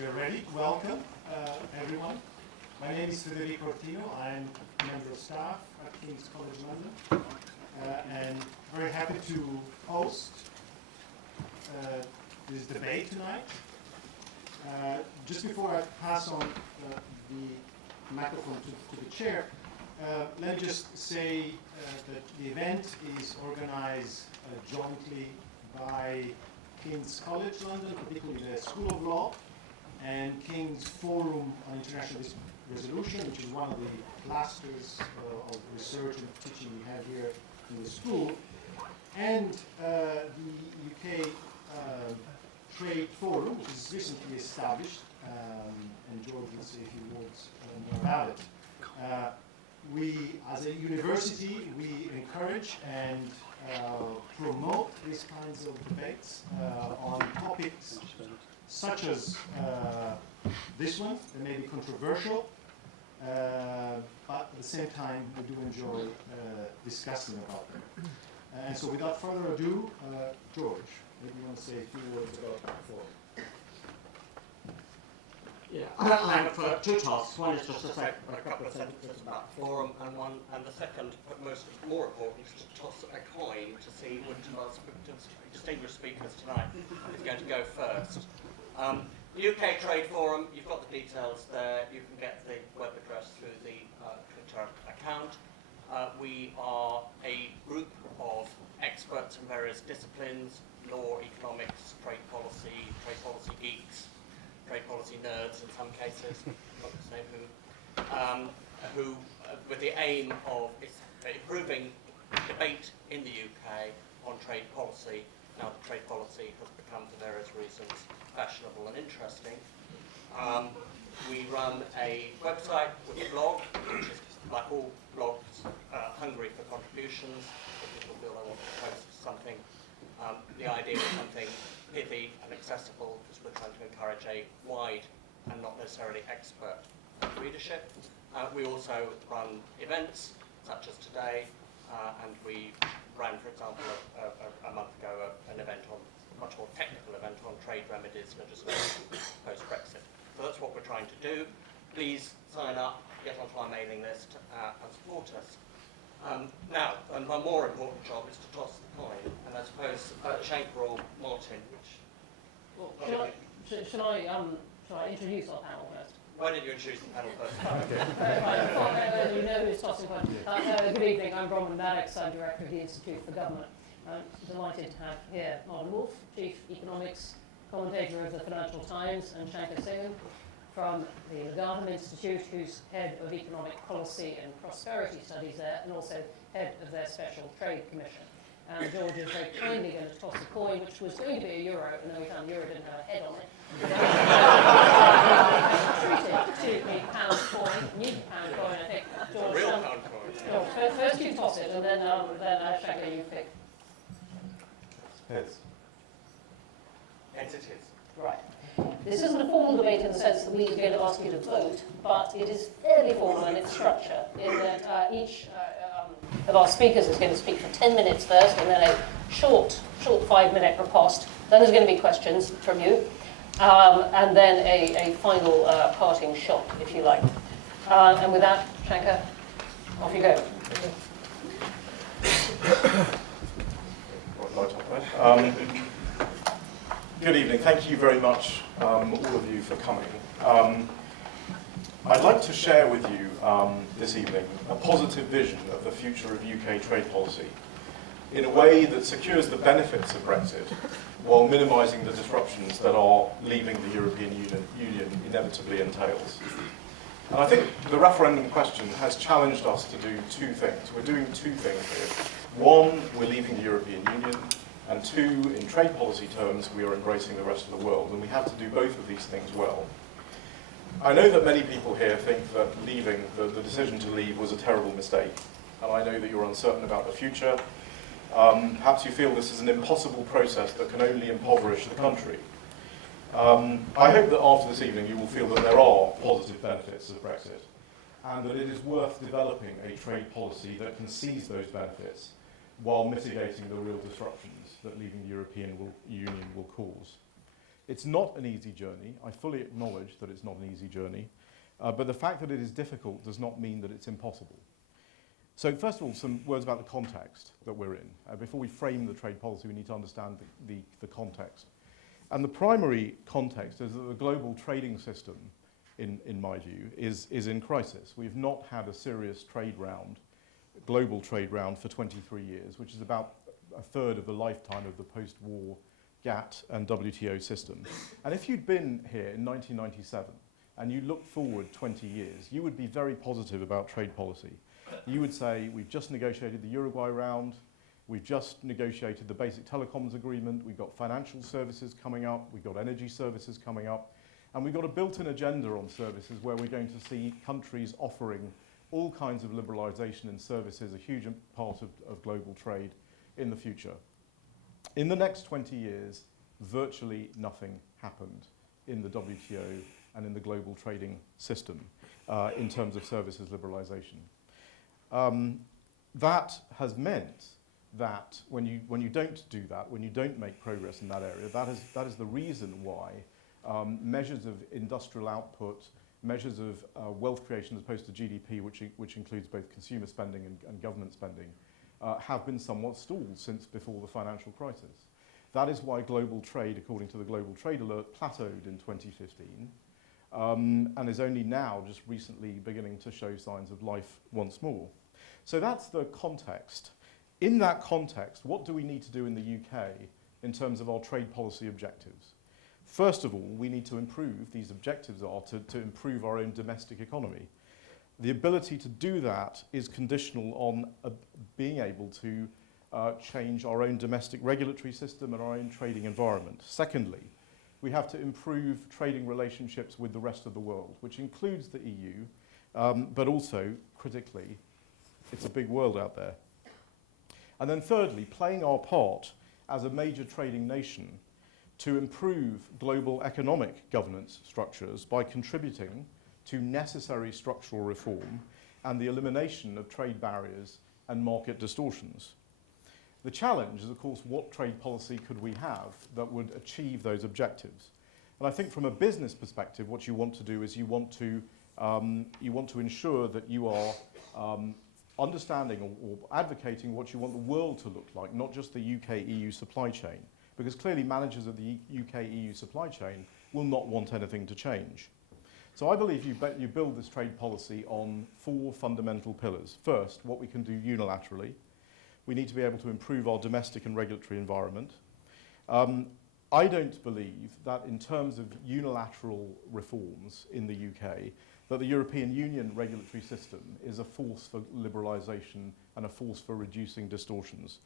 we are ready. Welcome, everyone. My name is Federico Ortino. I'm a member of staff at King's College London, and very happy to host this debate tonight. Just before I pass on the microphone to the chair, let me just say that the event is organized jointly by King's College London, particularly the School of Law, and King's Forum on International Resolution, which is one of the clusters of research and teaching we have here in the school, and the UK Trade Forum, which is recently established, and George will say a few words more about it. We, as a university, we encourage and promote these kinds of debates on topics such as this one, that may be controversial, but at the same time we do enjoy discussing about them. And so without further ado, George, maybe you want to say a few words about the forum. Yeah, I have two tasks. One is just to say a couple of sentences about the forum, and the second, but more important, is to toss a coin to see which of our distinguished speakers tonight is going to go first. UK Trade Forum, you've got the details there. You can get the web address through the Twitter account. We are a group of experts in various disciplines: law, economics, trade policy geeks, trade policy nerds in some cases, not to say who, with the aim of improving debate in the UK on trade policy. Now that trade policy has become, for various reasons, fashionable and interesting. We run a website with a blog, which is, like all blogs, hungry for contributions. If people feel they want to post something, the idea is something pithy and accessible, because we're trying to encourage a wide and not necessarily expert readership. We also run events, such as today, and we ran, for example, a month ago, an event on, much more technical event on trade remedies legislation post-Brexit. So that's what we're trying to do. Please sign up, get onto our mailing list, and support us. Now, and my more important job is to toss the coin, and I suppose Shanker or Martin, which... Well, shall I introduce our panel first? Why don't you introduce the panel first? Right, you know who's tossing coin. Good evening, I'm Bronwyn Maddox, I'm Director of the Institute for Government. I'm delighted to have here Martin Wolf, Chief Economics Commentator of the Financial Times, and Shanker Singham from the Legatum Institute, who's Head of Economic Policy and Prosperity Studies there, and also Head of their Special Trade Commission. And George is very kindly going to toss a coin, which was going to be a euro, and then we found the euro didn't have a head on it. Treated to a pound coin, new pound coin, I think. George, real pound coin. George, first you toss it, and then Shanker, you pick. Heads. Yes, it is. Right. This isn't a formal debate in the sense that we're going to ask you to vote, but it is fairly formal in its structure, in that each of our speakers is going to speak for 10 minutes first, and then a short 5-minute riposte. Then there's going to be questions from you, and then a final parting shot, if you like. And with that, Shanker, off you go. Good evening. Thank you very much, all of you, for coming. I'd like to share with you this evening a positive vision of the future of UK trade policy in a way that secures the benefits of Brexit while minimising the disruptions that are leaving the European Union inevitably entails. And I think the referendum question has challenged us to do two things. We're doing two things here. One, we're leaving the European Union, and two, in trade policy terms, we are embracing the rest of the world, and we have to do both of these things well. I know that many people here think that leaving, the decision to leave, was a terrible mistake, and I know that you're uncertain about the future. Perhaps you feel this is an impossible process that can only impoverish the country. I hope that after this evening you will feel that there are positive benefits of Brexit, and that it is worth developing a trade policy that can seize those benefits while mitigating the real disruptions that leaving the European Union will cause. It's not an easy journey. I fully acknowledge that it's not an easy journey. But the fact that it is difficult does not mean that it's impossible. So first of all, some words about the context that we're in. Before we frame the trade policy, we need to understand the context. And the primary context is that the global trading system, in my view, is in crisis. We've not had a serious trade round, global trade round, for 23 years, which is about a third of the lifetime of the post-war GATT and WTO system. And if you'd been here in 1997 and you looked forward 20 years, you would be very positive about trade policy. You would say, we've just negotiated the Uruguay round, we've just negotiated the basic telecoms agreement, we've got financial services coming up, we've got energy services coming up, and we've got a built-in agenda on services where we're going to see countries offering all kinds of liberalisation in services, a huge part of global trade in the future. In the next 20 years, virtually nothing happened in the WTO and in the global trading system in terms of services liberalisation. That has meant that when you don't do that, when you don't make progress in that area, that is the reason why measures of industrial output, measures of wealth creation as opposed to GDP, which includes both consumer spending and government spending, have been somewhat stalled since before the financial crisis. That is why global trade, according to the Global Trade Alert, plateaued in 2015 and is only now, just recently, beginning to show signs of life once more. So that's the context. In that context, what do we need to do in the UK in terms of our trade policy objectives? First of all, we need to improve, these objectives are to improve our own domestic economy. The ability to do that is conditional on being able to change our own domestic regulatory system and our own trading environment. Secondly, we have to improve trading relationships with the rest of the world, which includes the EU, but also, critically, it's a big world out there. And then thirdly, playing our part as a major trading nation to improve global economic governance structures by contributing to necessary structural reform and the elimination of trade barriers and market distortions. The challenge is, of course, what trade policy could we have that would achieve those objectives? And I think from a business perspective, what you want to do is you want to ensure that you are understanding or advocating what you want the world to look like, not just the UK-EU supply chain, because clearly managers of the UK-EU supply chain will not want anything to change. So I believe you build this trade policy on 4 fundamental pillars. First, what we can do unilaterally. We need to be able to improve our domestic and regulatory environment. I don't believe that in terms of unilateral reforms in the UK, that the European Union regulatory system is a force for liberalisation and a force for reducing distortions.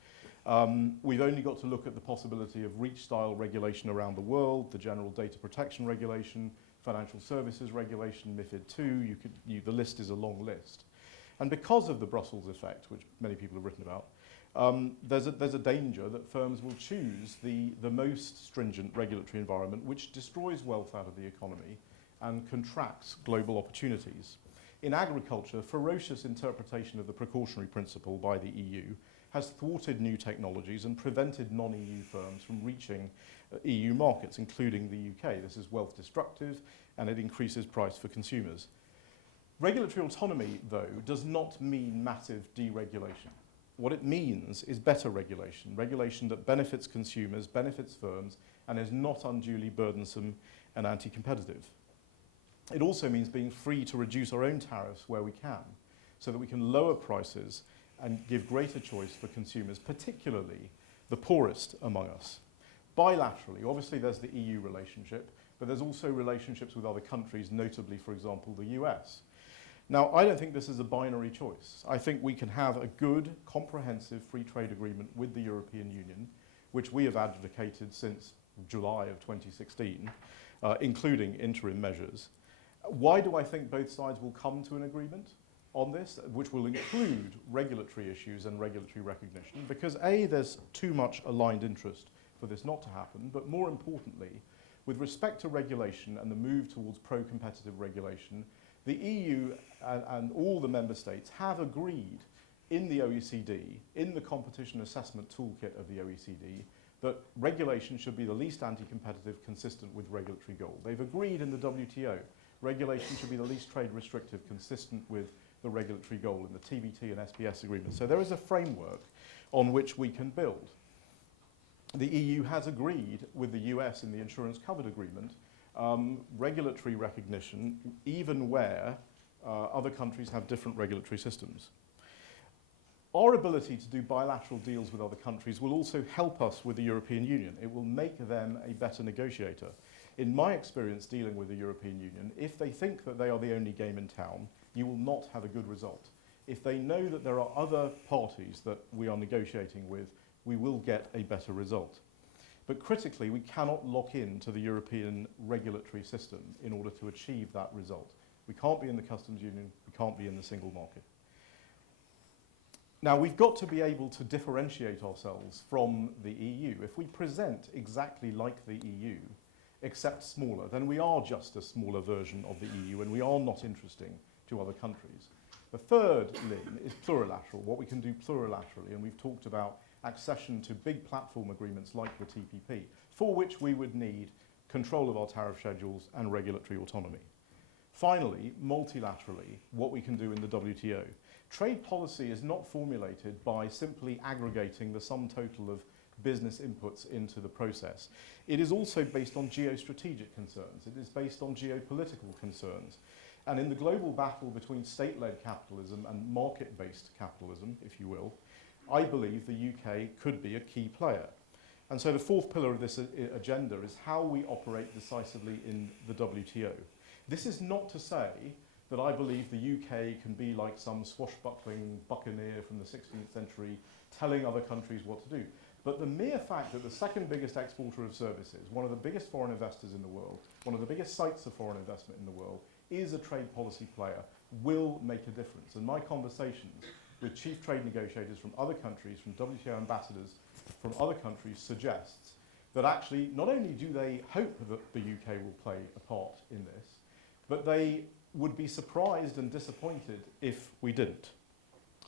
We've only got to look at the possibility of REACH-style regulation around the world, the General Data Protection Regulation, Financial Services Regulation, MiFID II, the list is a long list. And because of the Brussels effect, which many people have written about, there's a danger that firms will choose the most stringent regulatory environment, which destroys wealth out of the economy and contracts global opportunities. In agriculture, ferocious interpretation of the precautionary principle by the EU has thwarted new technologies and prevented non-EU firms from reaching EU markets, including the UK. This is wealth destructive and it increases price for consumers. Regulatory autonomy, though, does not mean massive deregulation. What it means is better regulation, regulation that benefits consumers, benefits firms, and is not unduly burdensome and anti-competitive. It also means being free to reduce our own tariffs where we can, so that we can lower prices and give greater choice for consumers, particularly the poorest among us. Bilaterally, obviously there's the EU relationship, but there's also relationships with other countries, notably, for example, the US. Now, I don't think this is a binary choice. I think we can have a good, comprehensive free trade agreement with the European Union, which we have advocated since July of 2016, including interim measures. Why do I think both sides will come to an agreement on this, which will include regulatory issues and regulatory recognition? Because A, there's too much aligned interest for this not to happen, but more importantly, with respect to regulation and the move towards pro-competitive regulation, the EU and all the member states have agreed in the OECD, in the competition assessment toolkit of the OECD, that regulation should be the least anti-competitive consistent with regulatory goal. They've agreed in the WTO, regulation should be the least trade restrictive consistent with the regulatory goal in the TBT and SPS agreements. So there is a framework on which we can build. The EU has agreed with the US in the insurance covered agreement regulatory recognition even where other countries have different regulatory systems. Our ability to do bilateral deals with other countries will also help us with the European Union. It will make them a better negotiator. In my experience dealing with the European Union, if they think that they are the only game in town, you will not have a good result. If they know that there are other parties that we are negotiating with, we will get a better result. But critically, we cannot lock into the European regulatory system in order to achieve that result. We can't be in the customs union, we can't be in the single market. Now, we've got to be able to differentiate ourselves from the EU. If we present exactly like the EU, except smaller, then we are just a smaller version of the EU and we are not interesting to other countries. The third limb is plurilateral, what we can do plurilaterally, and we've talked about accession to big platform agreements like the TPP, for which we would need control of our tariff schedules and regulatory autonomy. Finally, multilaterally, what we can do in the WTO. Trade policy is not formulated by simply aggregating the sum total of business inputs into the process. It is also based on geostrategic concerns. It is based on geopolitical concerns. And in the global battle between state-led capitalism and market-based capitalism, if you will, I believe the UK could be a key player. And so the fourth pillar of this agenda is how we operate decisively in the WTO. This is not to say that I believe the UK can be like some swashbuckling buccaneer from the 16th century telling other countries what to do. But the mere fact that the second biggest exporter of services, one of the biggest foreign investors in the world, one of the biggest sites of foreign investment in the world, is a trade policy player, will make a difference. And my conversations with chief trade negotiators from other countries, from WTO ambassadors from other countries, suggests that actually not only do they hope that the UK will play a part in this, but they would be surprised and disappointed if we didn't.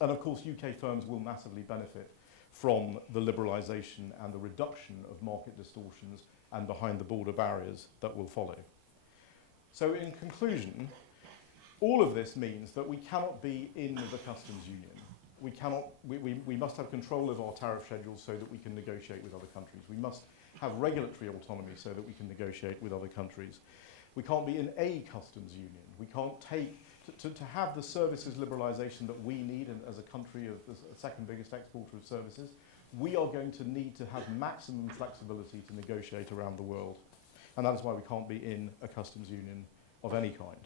And of course, UK firms will massively benefit from the liberalisation and the reduction of market distortions and behind the border barriers that will follow. So in conclusion, all of this means that we cannot be in the customs union. We must have control of our tariff schedules so that we can negotiate with other countries. We must have regulatory autonomy so that we can negotiate with other countries. We can't be in a customs union. We can't take, to have the services liberalisation that we need as a country of the second biggest exporter of services, we are going to need to have maximum flexibility to negotiate around the world. And that is why we can't be in a customs union of any kind.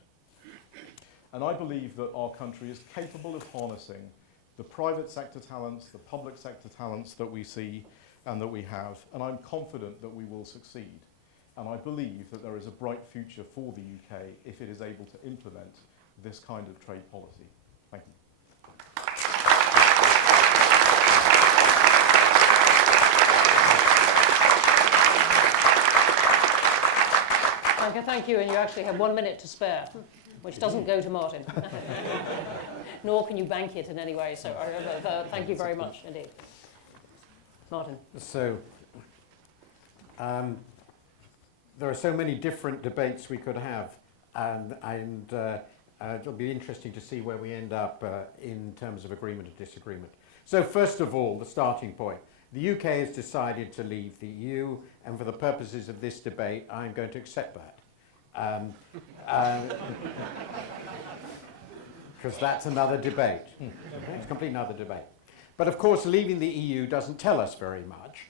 And I believe that our country is capable of harnessing the private sector talents, the public sector talents that we see and that we have, and I'm confident that we will succeed. And I believe that there is a bright future for the UK if it is able to implement this kind of trade policy. Thank you. Shanker, thank you, and you actually have 1 minute to spare, which doesn't go to Martin. Nor can you bank it in any way, so thank you very much indeed. Martin. So, there are so many different debates we could have, and it'll be interesting to see where we end up in terms of agreement or disagreement. So first of all, the starting point. The UK has decided to leave the EU, and for the purposes of this debate, I'm going to accept that. Because that's another debate. It's completely another debate. But of course, leaving the EU doesn't tell us very much.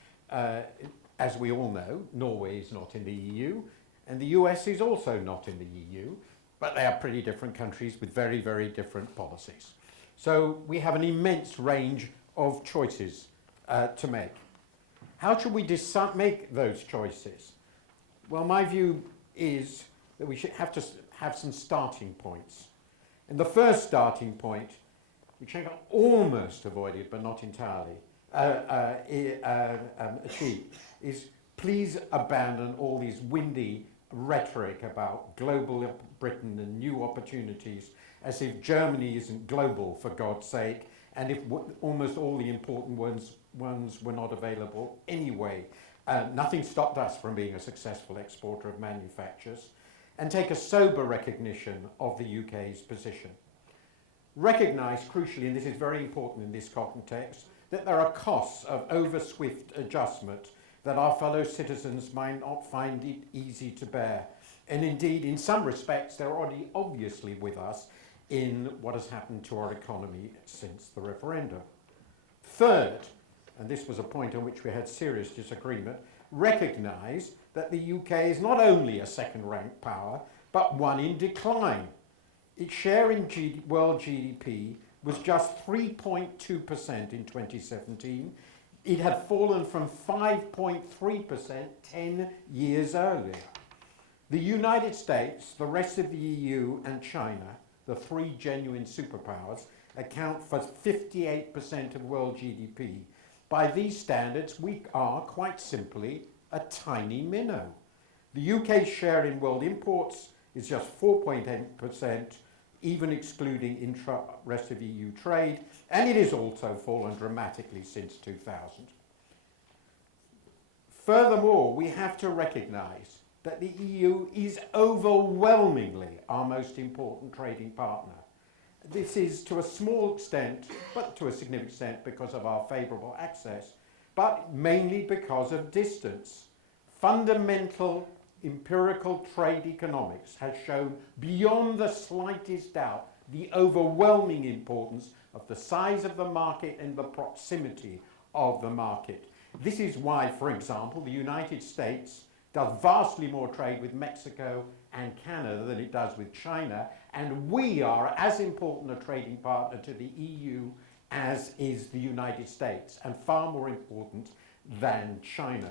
As we all know, Norway is not in the EU, and the US is also not in the EU, but they are pretty different countries with very, very different policies. So we have an immense range of choices to make. How should we make those choices? Well, my view is that we should have to have some starting points. And the first starting point, which Shanker almost avoided, but not entirely, achieved, is please abandon all these windy rhetoric about global Britain and new opportunities, as if Germany isn't global, for God's sake, and if almost all the important ones were not available anyway, nothing stopped us from being a successful exporter of manufactures, and take a sober recognition of the UK's position. Recognise, crucially, and this is very important in this context, that there are costs of over-swift adjustment that our fellow citizens might not find it easy to bear. And indeed, in some respects, they're already obviously with us in what has happened to our economy since the referendum. Third, and this was a point on which we had serious disagreement, recognise that the UK is not only a second-ranked power, but one in decline. Its share in world GDP was just 3.2% in 2017. It had fallen from 5.3% 10 years earlier. The United States, the rest of the EU, and China, the three genuine superpowers, account for 58% of world GDP. By these standards, we are quite simply a tiny minnow. The UK's share in world imports is just 4.8%, even excluding intra-rest of EU trade, and it has also fallen dramatically since 2000. Furthermore, we have to recognise that the EU is overwhelmingly our most important trading partner. This is to a small extent, but to a significant extent because of our favourable access, but mainly because of distance. Fundamental empirical trade economics has shown beyond the slightest doubt the overwhelming importance of the size of the market and the proximity of the market. This is why, for example, the United States does vastly more trade with Mexico and Canada than it does with China, and we are as important a trading partner to the EU as is the United States, and far more important than China.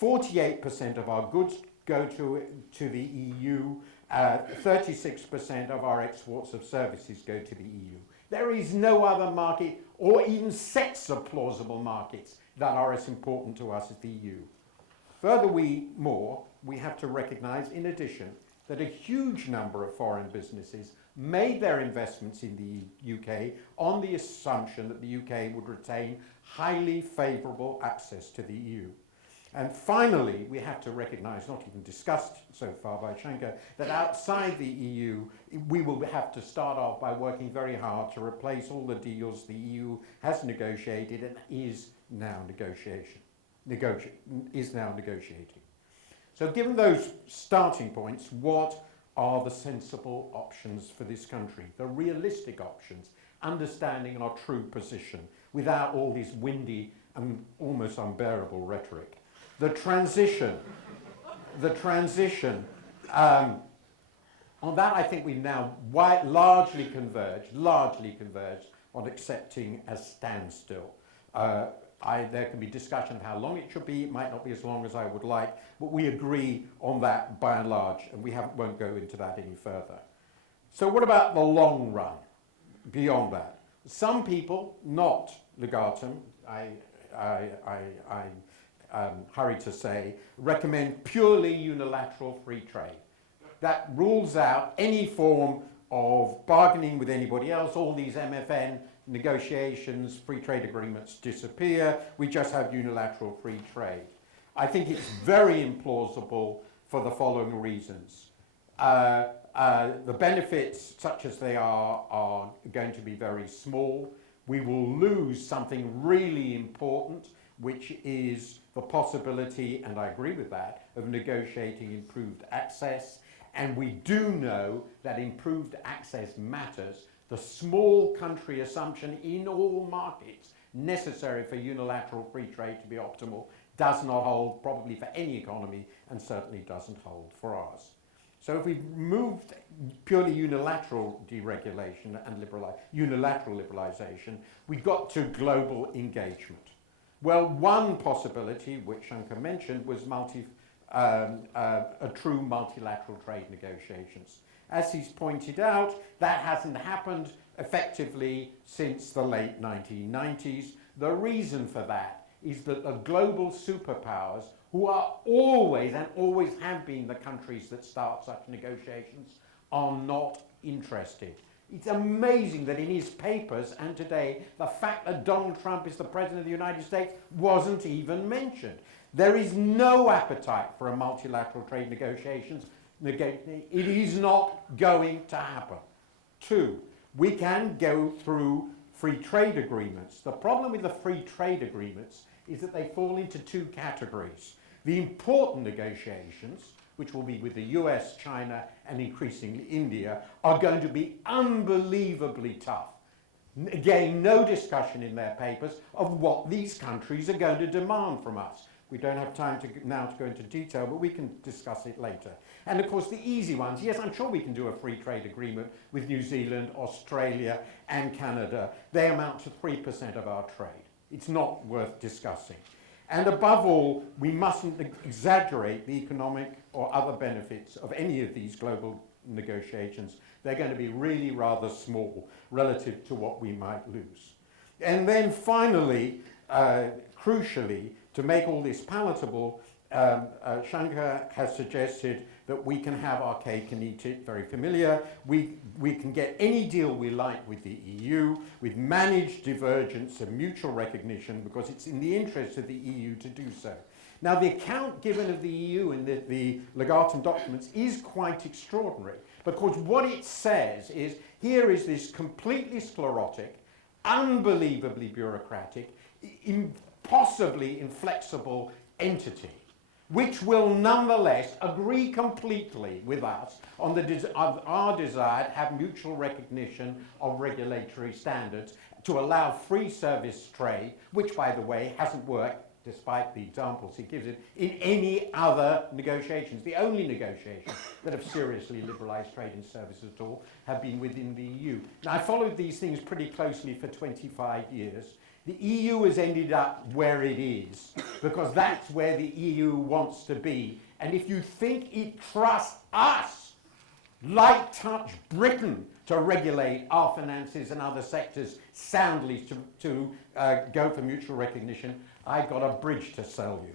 48% of our goods go to the EU, 36% of our exports of services go to the EU. There is no other market, or even sets of plausible markets, that are as important to us as the EU. Furthermore, we have to recognise, in addition, that a huge number of foreign businesses made their investments in the UK on the assumption that the UK would retain highly favourable access to the EU. And finally, we have to recognise, not even discussed so far by Shanker, that outside the EU, we will have to start off by working very hard to replace all the deals the EU has negotiated and is now negotiating. So given those starting points, what are the sensible options for this country? The realistic options, understanding our true position, without all this windy and almost unbearable rhetoric. The transition, on that I think we've now largely converged on accepting a standstill. There can be discussion of how long it should be. It might not be as long as I would like, but we agree on that by and large, and we won't go into that any further. So what about the long run, beyond that? Some people, not Legatum, I'm hurried to say, recommend purely unilateral free trade. That rules out any form of bargaining with anybody else. All these MFN negotiations, free trade agreements disappear. We just have unilateral free trade. I think it's very implausible for the following reasons. The benefits, such as they are going to be very small. We will lose something really important, which is the possibility, and I agree with that, of negotiating improved access. And we do know that improved access matters. The small country assumption in all markets necessary for unilateral free trade to be optimal does not hold probably for any economy, and certainly doesn't hold for ours. So if we've moved purely unilateral deregulation and unilateral liberalisation, we got to global engagement. Well, one possibility, which Shanker mentioned, was a true multilateral trade negotiations. As he's pointed out, that hasn't happened effectively since the late 1990s. The reason for that is that the global superpowers, who are always and always have been the countries that start such negotiations, are not interested. It's amazing that in his papers and today, the fact that Donald Trump is the President of the United States wasn't even mentioned. There is no appetite for a multilateral trade negotiations. It is not going to happen. 2, we can go through free trade agreements. The problem with the free trade agreements is that they fall into 2 categories. The important negotiations, which will be with the US, China, and increasingly India, are going to be unbelievably tough. Again, no discussion in their papers of what these countries are going to demand from us. We don't have time now to go into detail, but we can discuss it later. And of course, the easy ones, yes, I'm sure we can do a free trade agreement with New Zealand, Australia, and Canada. They amount to 3% of our trade. It's not worth discussing. And above all, we mustn't exaggerate the economic or other benefits of any of these global negotiations. They're going to be really rather small relative to what we might lose. And then finally, crucially, to make all this palatable, Shanker has suggested that we can have our cake and eat it, very familiar. We can get any deal we like with the EU, with managed divergence and mutual recognition, because it's in the interest of the EU to do so. Now, the account given of the EU in the Legatum documents is quite extraordinary, because what it says is, here is this completely sclerotic, unbelievably bureaucratic, impossibly inflexible entity, which will nonetheless agree completely with us on our desire to have mutual recognition of regulatory standards to allow free service trade, which, by the way, hasn't worked, despite the examples he gives it, in any other negotiations. The only negotiations that have seriously liberalised trade and services at all have been within the EU. Now, I followed these things pretty closely for 25 years. The EU has ended up where it is because that's where the EU wants to be. And if you think it trusts us, light touch Britain, to regulate our finances and other sectors soundly to go for mutual recognition, I've got a bridge to sell you.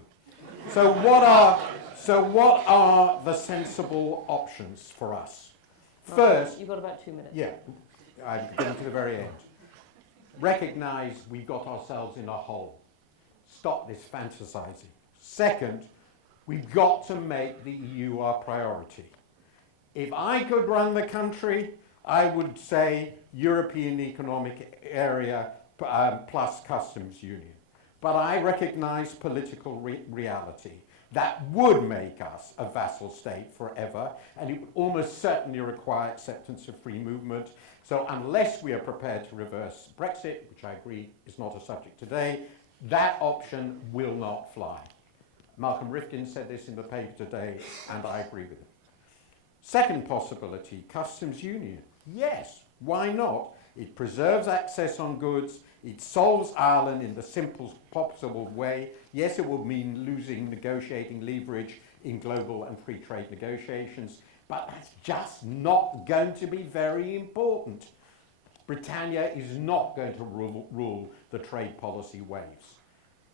So what are the sensible options for us? First, you've got about 2 minutes. Yeah, I'm getting to the very end. Recognise we've got ourselves in a hole. Stop this fantasizing. Second, we've got to make the EU our priority. If I could run the country, I would say European Economic Area plus Customs Union. But I recognise political reality. That would make us a vassal state forever, and it would almost certainly require acceptance of free movement. So unless we are prepared to reverse Brexit, which I agree is not a subject today, that option will not fly. Malcolm Rifkin said this in the paper today, and I agree with him. Second possibility, customs union. Yes, why not? It preserves access on goods. It solves Ireland in the simplest possible way. Yes, it will mean losing negotiating leverage in global and free trade negotiations, but that's just not going to be very important. Britannia is not going to rule the trade policy waves.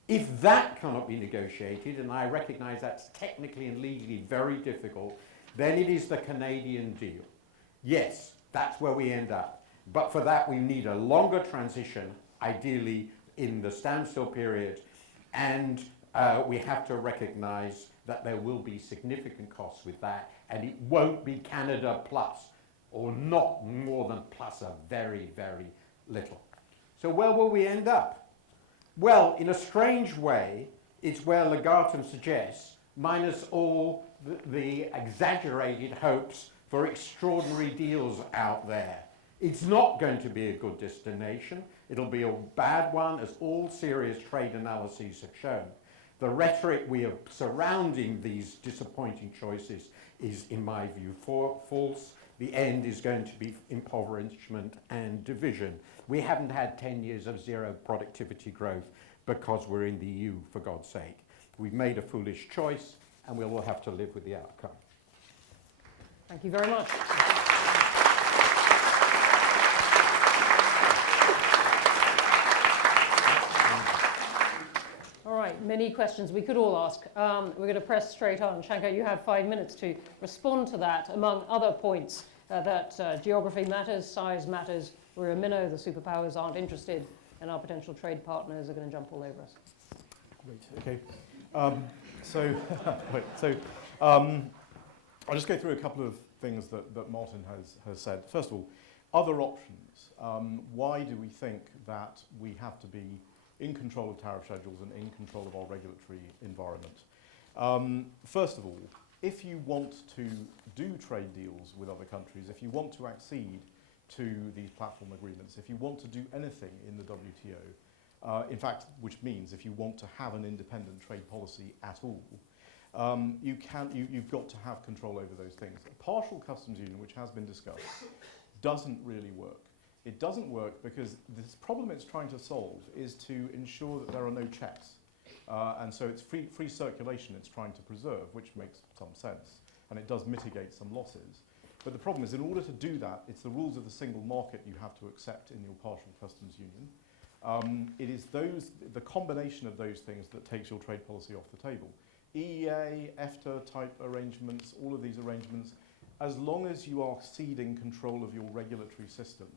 If that cannot be negotiated, and I recognise that's technically and legally very difficult, then it is the Canadian deal. Yes, that's where we end up. But for that, we need a longer transition, ideally in the standstill period, and we have to recognise that there will be significant costs with that, and it won't be Canada plus, or not more than plus a very, very little. So where will we end up? Well, in a strange way, it's where Legatum suggests, minus all the exaggerated hopes for extraordinary deals out there. It's not going to be a good destination. It'll be a bad one, as all serious trade analyses have shown. The rhetoric we have surrounding these disappointing choices is, in my view, false. The end is going to be impoverishment and division. We haven't had 10 years of zero productivity growth because we're in the EU, for God's sake. We've made a foolish choice, and we will have to live with the outcome. Thank you very much. All right, many questions we could all ask. We're going to press straight on. Shanker, you have 5 minutes to respond to that, among other points that geography matters, size matters. We're a minnow, the superpowers aren't interested, and our potential trade partners are going to jump all over us. Great. Okay. I'll just go through a couple of things that Martin has said. First of all, other options. Why do we think that we have to be in control of tariff schedules and in control of our regulatory environment? First of all, if you want to do trade deals with other countries, if you want to accede to these platform agreements, if you want to do anything in the WTO, in fact, which means if you want to have an independent trade policy at all, you've got to have control over those things. A partial customs union, which has been discussed, doesn't really work. It doesn't work because this problem it's trying to solve is to ensure that there are no checks. And so it's free circulation it's trying to preserve, which makes some sense, and it does mitigate some losses. But the problem is, in order to do that, it's the rules of the single market you have to accept in your partial customs union. It is the combination of those things that takes your trade policy off the table. EEA, EFTA type arrangements, all of these arrangements, as long as you are ceding control of your regulatory system,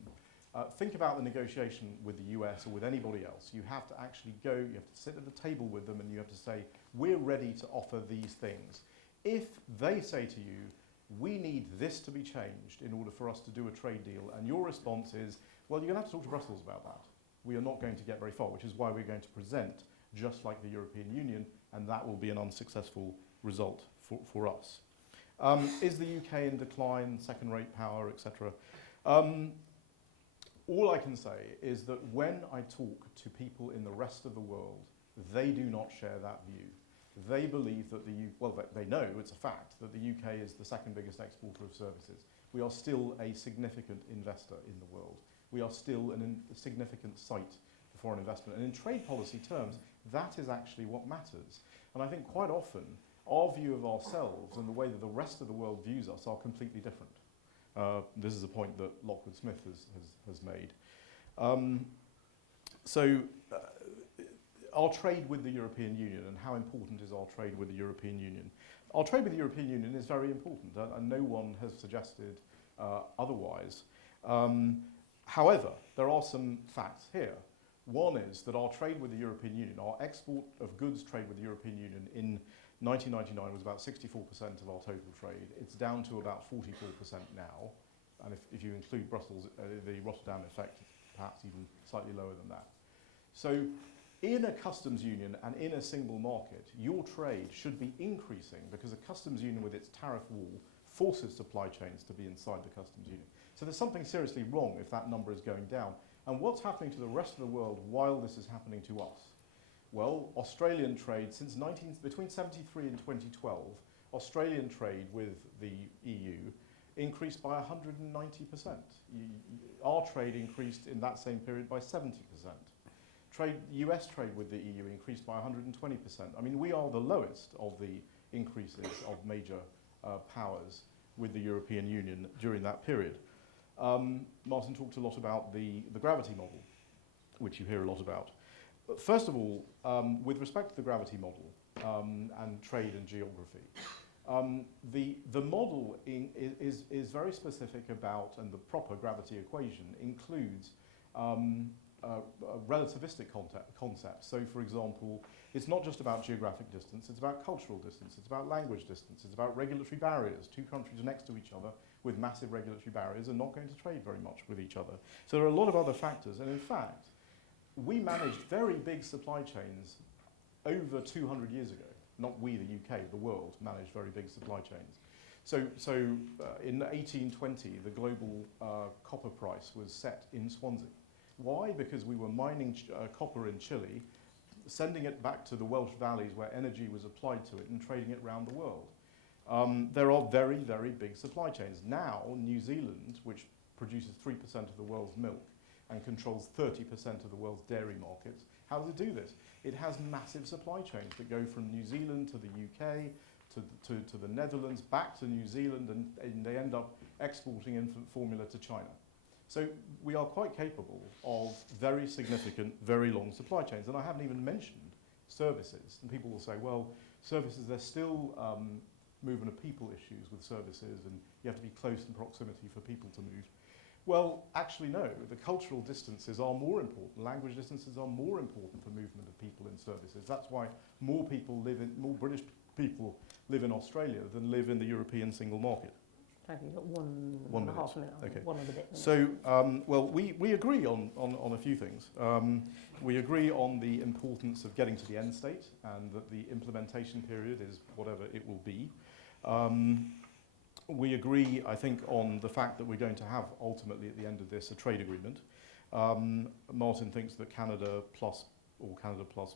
think about the negotiation with the US or with anybody else. You have to actually go, you have to sit at the table with them and you have to say, we're ready to offer these things. If they say to you, we need this to be changed in order for us to do a trade deal, and your response is, well, you're going to have to talk to Brussels about that. We are not going to get very far, which is why we're going to present just like the European Union, and that will be an unsuccessful result for us. Is the UK in decline, second-rate power, etc.? All I can say is that when I talk to people in the rest of the world, they do not share that view. They believe that they know, it's a fact, that the UK is the second biggest exporter of services. We are still a significant investor in the world. We are still a significant site for foreign investment. And in trade policy terms, that is actually what matters. And I think quite often, our view of ourselves and the way that the rest of the world views us are completely different. This is a point that Lockwood Smith has made. Our trade with the European Union, and how important is our trade with the European Union? Our trade with the European Union is very important, and no one has suggested otherwise. However, there are some facts here. One is that our trade with the European Union, our export of goods trade with the European Union in 1999 was about 64% of our total trade. It's down to about 44% now. And if you include Brussels, the Rotterdam effect, perhaps even slightly lower than that. So in a customs union and in a single market, your trade should be increasing because a customs union with its tariff wall forces supply chains to be inside the customs union. So there's something seriously wrong if that number is going down. And what's happening to the rest of the world while this is happening to us? Well, Australian trade, between 73 and 2012, Australian trade with the EU increased by 190%. Our trade increased in that same period by 70%. US trade with the EU increased by 120%. I mean, we are the lowest of the increases of major powers with the European Union during that period. Martin talked a lot about the gravity model, which you hear a lot about. But first of all, with respect to the gravity model and trade and geography, the model is very specific about, and the proper gravity equation includes relativistic concepts. So, for example, it's not just about geographic distance, it's about cultural distance, it's about language distance, it's about regulatory barriers. Two countries next to each other with massive regulatory barriers are not going to trade very much with each other. So there are a lot of other factors, and in fact, we managed very big supply chains over 200 years ago. Not we, the UK, the world, managed very big supply chains. So in 1820, the global copper price was set in Swansea. Why? Because we were mining copper in Chile, sending it back to the Welsh valleys where energy was applied to it and trading it around the world. There are very, very big supply chains. Now, New Zealand, which produces 3% of the world's milk and controls 30% of the world's dairy markets, how does it do this? It has massive supply chains that go from New Zealand to the UK, to the Netherlands, back to New Zealand, and they end up exporting infant formula to China. So we are quite capable of very significant, very long supply chains. And I haven't even mentioned services. And people will say, well, services, they're still movement of people issues with services, and you have to be close in proximity for people to move. Well, actually no, the cultural distances are more important. Language distances are more important for movement of people in services. That's why more British people live in Australia than live in the European single market. Thank you. You've got one and a minute. half minute. Okay. One and a bit minutes. So, well, we agree on a few things. We agree on the importance of getting to the end state, and that the implementation period is whatever it will be. We agree, I think, on the fact that we're going to have ultimately at the end of this a trade agreement. Martin thinks that Canada plus, or Canada plus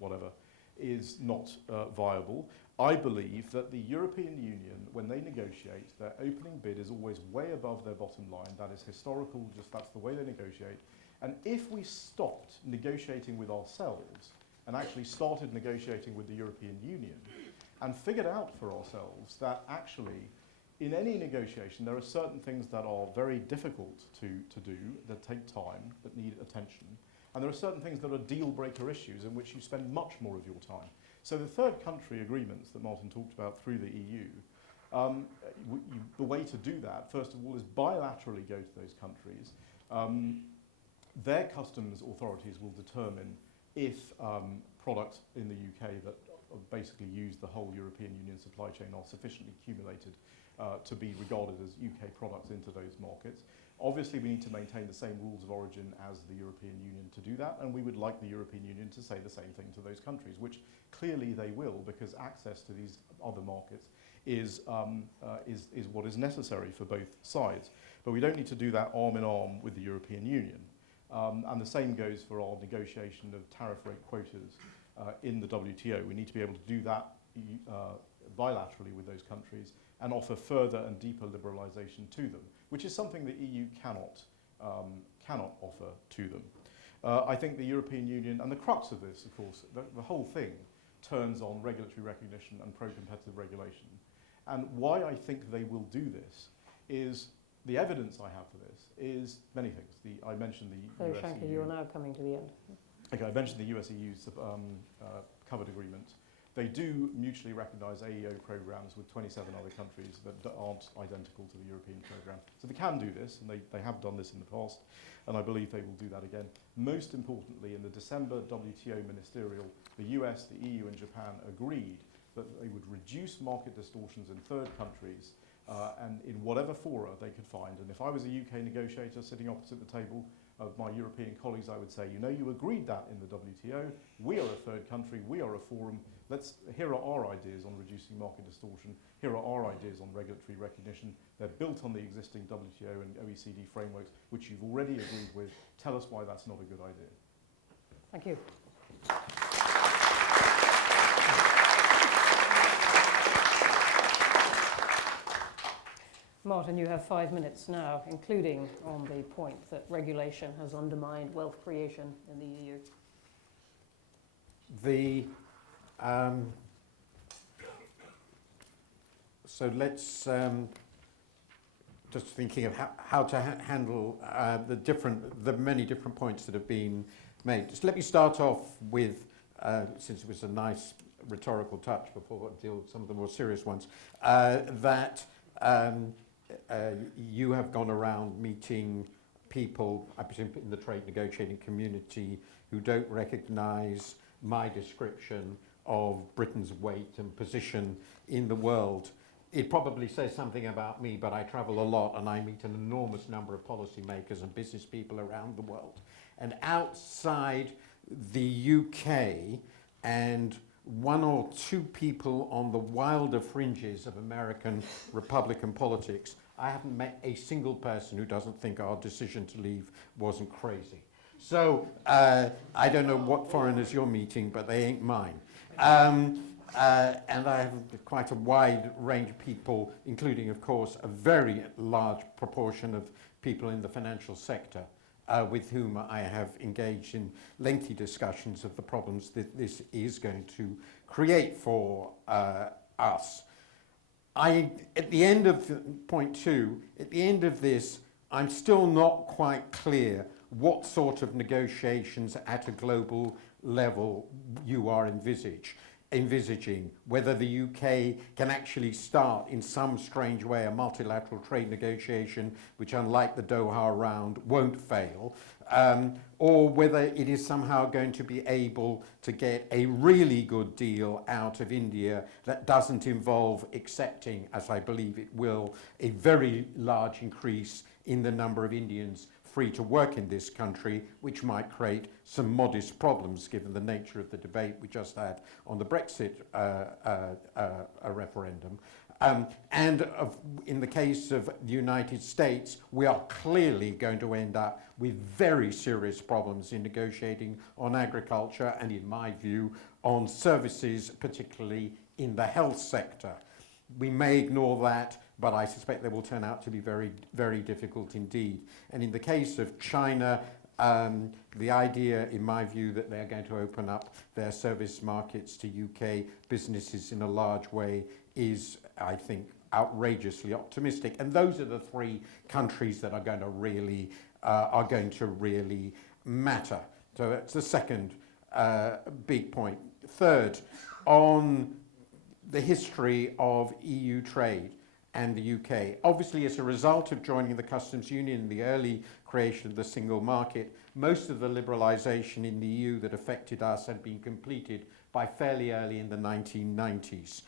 whatever, is not viable. I believe that the European Union, when they negotiate, their opening bid is always way above their bottom line. That is historical, just that's the way they negotiate. And if we stopped negotiating with ourselves and actually started negotiating with the European Union and figured out for ourselves that actually in any negotiation there are certain things that are very difficult to do, that take time, that need attention, and there are certain things that are deal breaker issues in which you spend much more of your time. So the third country agreements that Martin talked about through the EU, the way to do that, first of all, is bilaterally go to those countries. Their customs authorities will determine if products in the UK that basically use the whole European Union supply chain are sufficiently accumulated to be regarded as UK products into those markets. Obviously, we need to maintain the same rules of origin as the European Union to do that, and we would like the European Union to say the same thing to those countries, which clearly they will, because access to these other markets is what is necessary for both sides. But we don't need to do that arm in arm with the European Union. And the same goes for our negotiation of tariff rate quotas in the WTO. We need to be able to do that bilaterally with those countries and offer further and deeper liberalisation to them, which is something the EU cannot offer to them. I think the European Union, and the crux of this, of course, the whole thing turns on regulatory recognition and pro-competitive regulation. And why I think they will do this is, the evidence I have for this is many things. I mentioned the US Shanker, EU. you are now coming to the end. Okay, I mentioned the US-EU covered agreement. They do mutually recognise AEO programmes with 27 other countries that aren't identical to the European programme. So they can do this, and they have done this in the past, and I believe they will do that again. Most importantly, in the December WTO ministerial, the US, the EU and Japan agreed that they would reduce market distortions in third countries and in whatever fora they could find. And if I was a UK negotiator sitting opposite the table of my European colleagues, I would say, you know, you agreed that in the WTO. We are a third country. We are a forum. Here are our ideas on reducing market distortion. Here are our ideas on regulatory recognition. They're built on the existing WTO and OECD frameworks, which you've already agreed with. Tell us why that's not a good idea. Thank you. Martin, you have 5 minutes now, including on the point that regulation has undermined wealth creation in the EU. So let's just thinking of how to handle the many different points that have been made. Just let me start off with, since it was a nice rhetorical touch before I deal with some of the more serious ones, that you have gone around meeting people, I presume in the trade negotiating community, who don't recognise my description of Britain's weight and position in the world. It probably says something about me, but I travel a lot and I meet an enormous number of policymakers and business people around the world. And outside the UK and one or two people on the wilder fringes of American Republican politics, I haven't met a single person who doesn't think our decision to leave wasn't crazy. So I don't know what foreigners you're meeting, but they ain't mine. And I have quite a wide range of people, including, of course, a very large proportion of people in the financial sector with whom I have engaged in lengthy discussions of the problems that this is going to create for us. At the end of point 2, at the end of this, I'm still not quite clear what sort of negotiations at a global level you are envisage. envisaging, whether the UK can actually start in some strange way a multilateral trade negotiation which, unlike the Doha round, won't fail, or whether it is somehow going to be able to get a really good deal out of India that doesn't involve accepting, as I believe it will, a very large increase in the number of Indians free to work in this country, which might create some modest problems given the nature of the debate we just had on the Brexit referendum. In the case of the United States, we are clearly going to end up with very serious problems in negotiating on agriculture and, in my view, on services, particularly in the health sector. We may ignore that, but I suspect they will turn out to be very, very difficult indeed. And in the case of China, the idea, in my view, that they're going to open up their service markets to UK businesses in a large way is, I think, outrageously optimistic. And those are the three countries that are going to really matter. So that's the second big point. Third, on the history of EU trade and the UK. Obviously, as a result of joining the customs union, the early creation of the single market, most of the liberalisation in the EU that affected us had been completed by fairly early in the 1990s.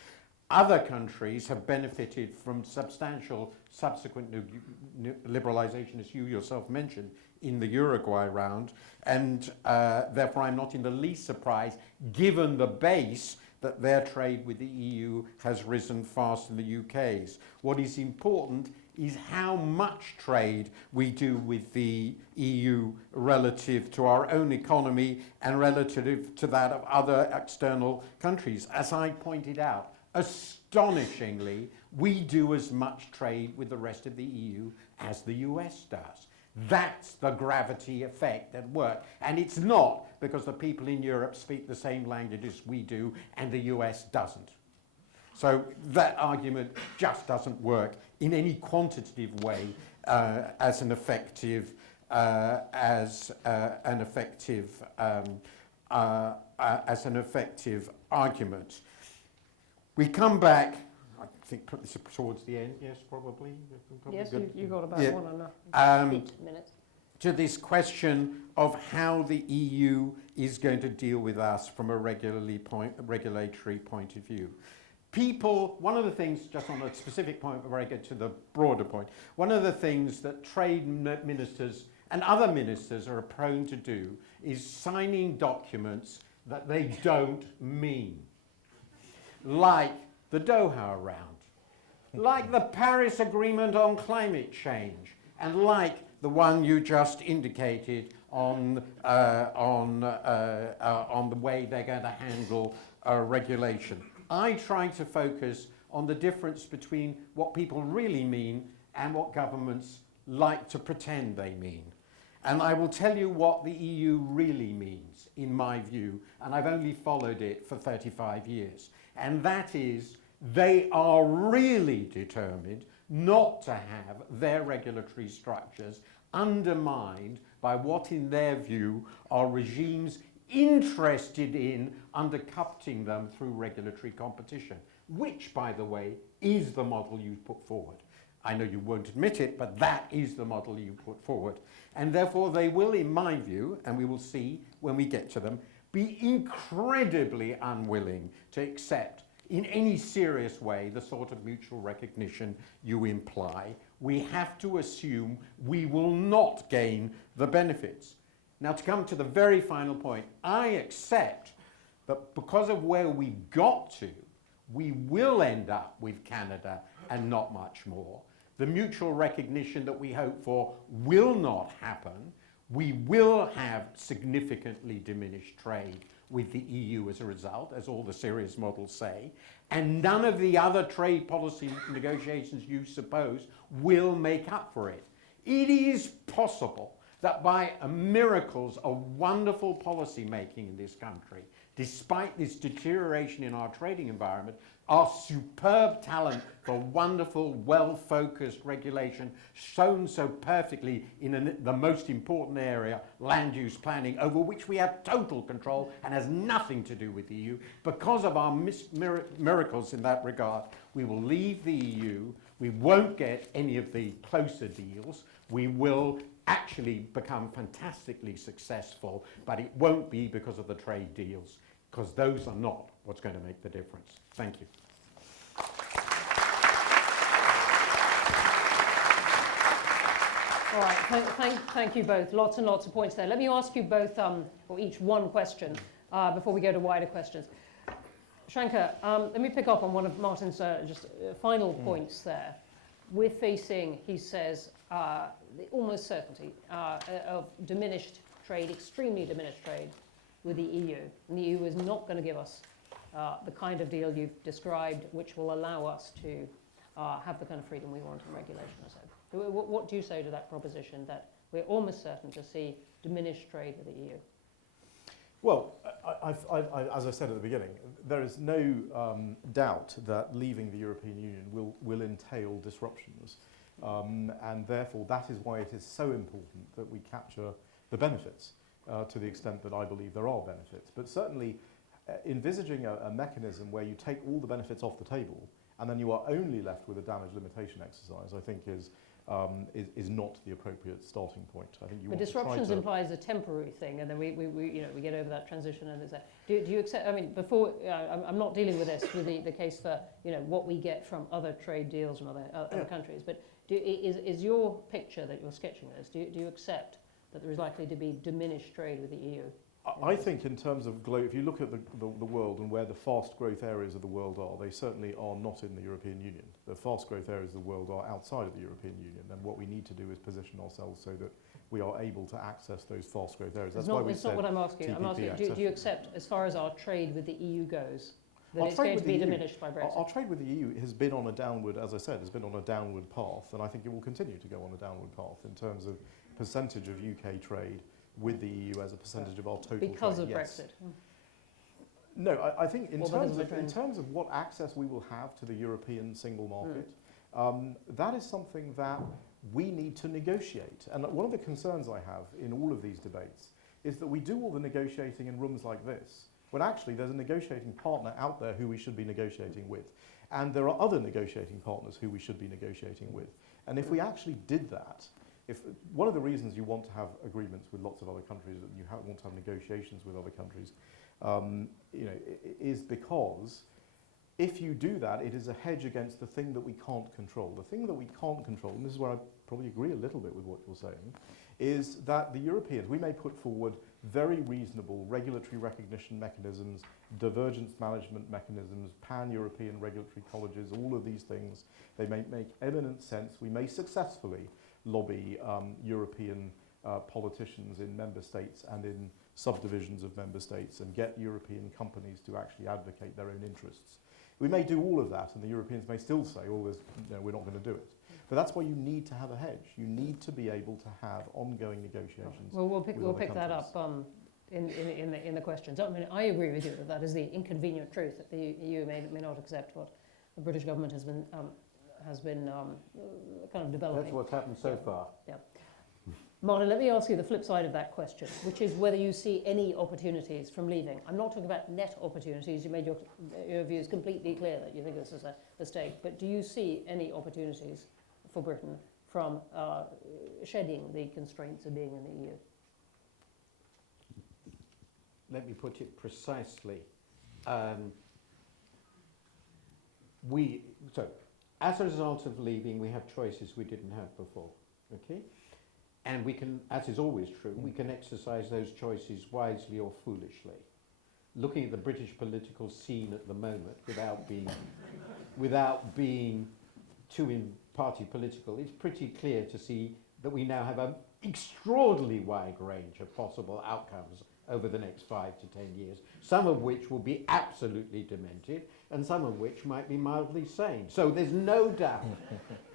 Other countries have benefited from substantial subsequent liberalisation, as you yourself mentioned, in the Uruguay round, and therefore I'm not in the least surprised, given the base that their trade with the EU has risen faster than the UK's. What is important is how much trade we do with the EU relative to our own economy and relative to that of other external countries. As I pointed out, astonishingly, we do as much trade with the rest of the EU as the US does. That's the gravity effect at work. And it's not because the people in Europe speak the same language as we do and the US doesn't. So that argument just doesn't work in any quantitative way as an effective argument. We come back, I think this is towards the end, yes, probably. Yes, you got about 8 minutes. To this question of how the EU is going to deal with us from a regulatory point of view. One of the things, just on a specific point before I get to the broader point, one of the things that trade ministers and other ministers are prone to do is signing documents that they don't mean. Like the Doha round, like the Paris Agreement on climate change, and like the one you just indicated on the way they're going to handle regulation. I try to focus on the difference between what people really mean and what governments like to pretend they mean. And I will tell you what the EU really means, in my view, and I've only followed it for 35 years. And that is, they are really determined not to have their regulatory structures undermined by what, in their view, are regimes interested in undercutting them through regulatory competition, which, by the way, is the model you put forward. I know you won't admit it, but that is the model you put forward. And therefore, they will, in my view, and we will see when we get to them, be incredibly unwilling to accept in any serious way the sort of mutual recognition you imply. We have to assume we will not gain the benefits. Now, to come to the very final point, I accept that because of where we got to, we will end up with Canada and not much more. The mutual recognition that we hope for will not happen. We will have significantly diminished trade with the EU as a result, as all the serious models say, and none of the other trade policy negotiations you suppose will make up for it. It is possible that by miracles of wonderful policy making in this country, despite this deterioration in our trading environment, our superb talent for wonderful, well-focused regulation, shown so perfectly in the most important area, land use planning, over which we have total control and has nothing to do with the EU. Because of our miracles in that regard, we will leave the EU. We won't get any of the closer deals. We will actually become fantastically successful, but it won't be because of the trade deals, because those are not what's going to make the difference. Thank you. All right, thank you both. Lots and lots of points there. Let me ask you both, or each one question, before we go to wider questions. Shanker, let me pick up on one of Martin's final points there. We're facing, he says, the almost certainty of diminished trade, extremely diminished trade with the EU. And the EU is not going to give us the kind of deal you've described, which will allow us to have the kind of freedom we want in regulation. So, what do you say to that proposition that we're almost certain to see diminished trade with the EU? Well, as I said at the beginning, there is no doubt that leaving the European Union will entail disruptions. And therefore, that is why it is so important that we capture the benefits to the extent that I believe there are benefits. But certainly, envisaging a mechanism where you take all the benefits off the table and then you are only left with a damage limitation exercise, I think is not the appropriate starting point. I think you but want disruptions to try to implies a temporary thing, and then we get over that transition. And do you accept? I mean, before I'm not dealing with this with the case for what we get from other trade deals from other countries, but is your picture that you're sketching this? Do you accept that there is likely to be diminished trade with the EU? I think in terms of if you look at the world and where the fast growth areas of the world are, they certainly are not in the European Union. The fast growth areas of the world are outside of the European Union, and what we need to do is position ourselves so that we are able to access those fast growth areas. That's why we said not what I'm asking. I'm asking, do you accept, as far as our trade with the EU goes, that it's going to be diminished by Brexit? Our trade with the EU has been on a downward, as I said, has been on a downward path, and I think it will continue to go on a downward path in terms of percentage of UK trade with the EU as a percentage of our total trade. Because of yes. Brexit? No, I think in terms of what access we will have to the European single market, that is something that we need to negotiate. And one of the concerns I have in all of these debates is that we do all the negotiating in rooms like this, when actually there's a negotiating partner out there who we should be negotiating with. And there are other negotiating partners who we should be negotiating with. And if we actually did that, one of the reasons you want to have agreements with lots of other countries and you want to have negotiations with other countries, is because if you do that, it is a hedge against the thing that we can't control. The thing that we can't control, and this is where I probably agree a little bit with what you're saying, is that the Europeans, we may put forward very reasonable regulatory recognition mechanisms, divergence management mechanisms, pan-European regulatory colleges, all of these things. They may make eminent sense. We may successfully lobby European politicians in member states and in subdivisions of member states and get European companies to actually advocate their own interests. We may do all of that, and the Europeans may still say, oh, we're not going to do it. But that's why you need to have a hedge. You need to be able to have ongoing negotiations. Well, we'll pick that up in the questions. I mean, I agree with you that that is the inconvenient truth, that the EU may not accept what the British government has been kind of developing. That's what's happened so far. Yeah. Martin, let me ask you the flip side of that question, which is whether you see any opportunities from leaving. I'm not talking about net opportunities. You made your views completely clear that you think this is a mistake. But do you see any opportunities for Britain from shedding the constraints of being in the EU? Let me put it precisely. As a result of leaving, we have choices we didn't have before. Okay? And we can, as is always true, we can exercise those choices wisely or foolishly. Looking at the British political scene at the moment, without being too in-party political, it's pretty clear to see that we now have an extraordinarily wide range of possible outcomes over the next 5 to 10 years, some of which will be absolutely demented, and some of which might be mildly sane. So there's no doubt,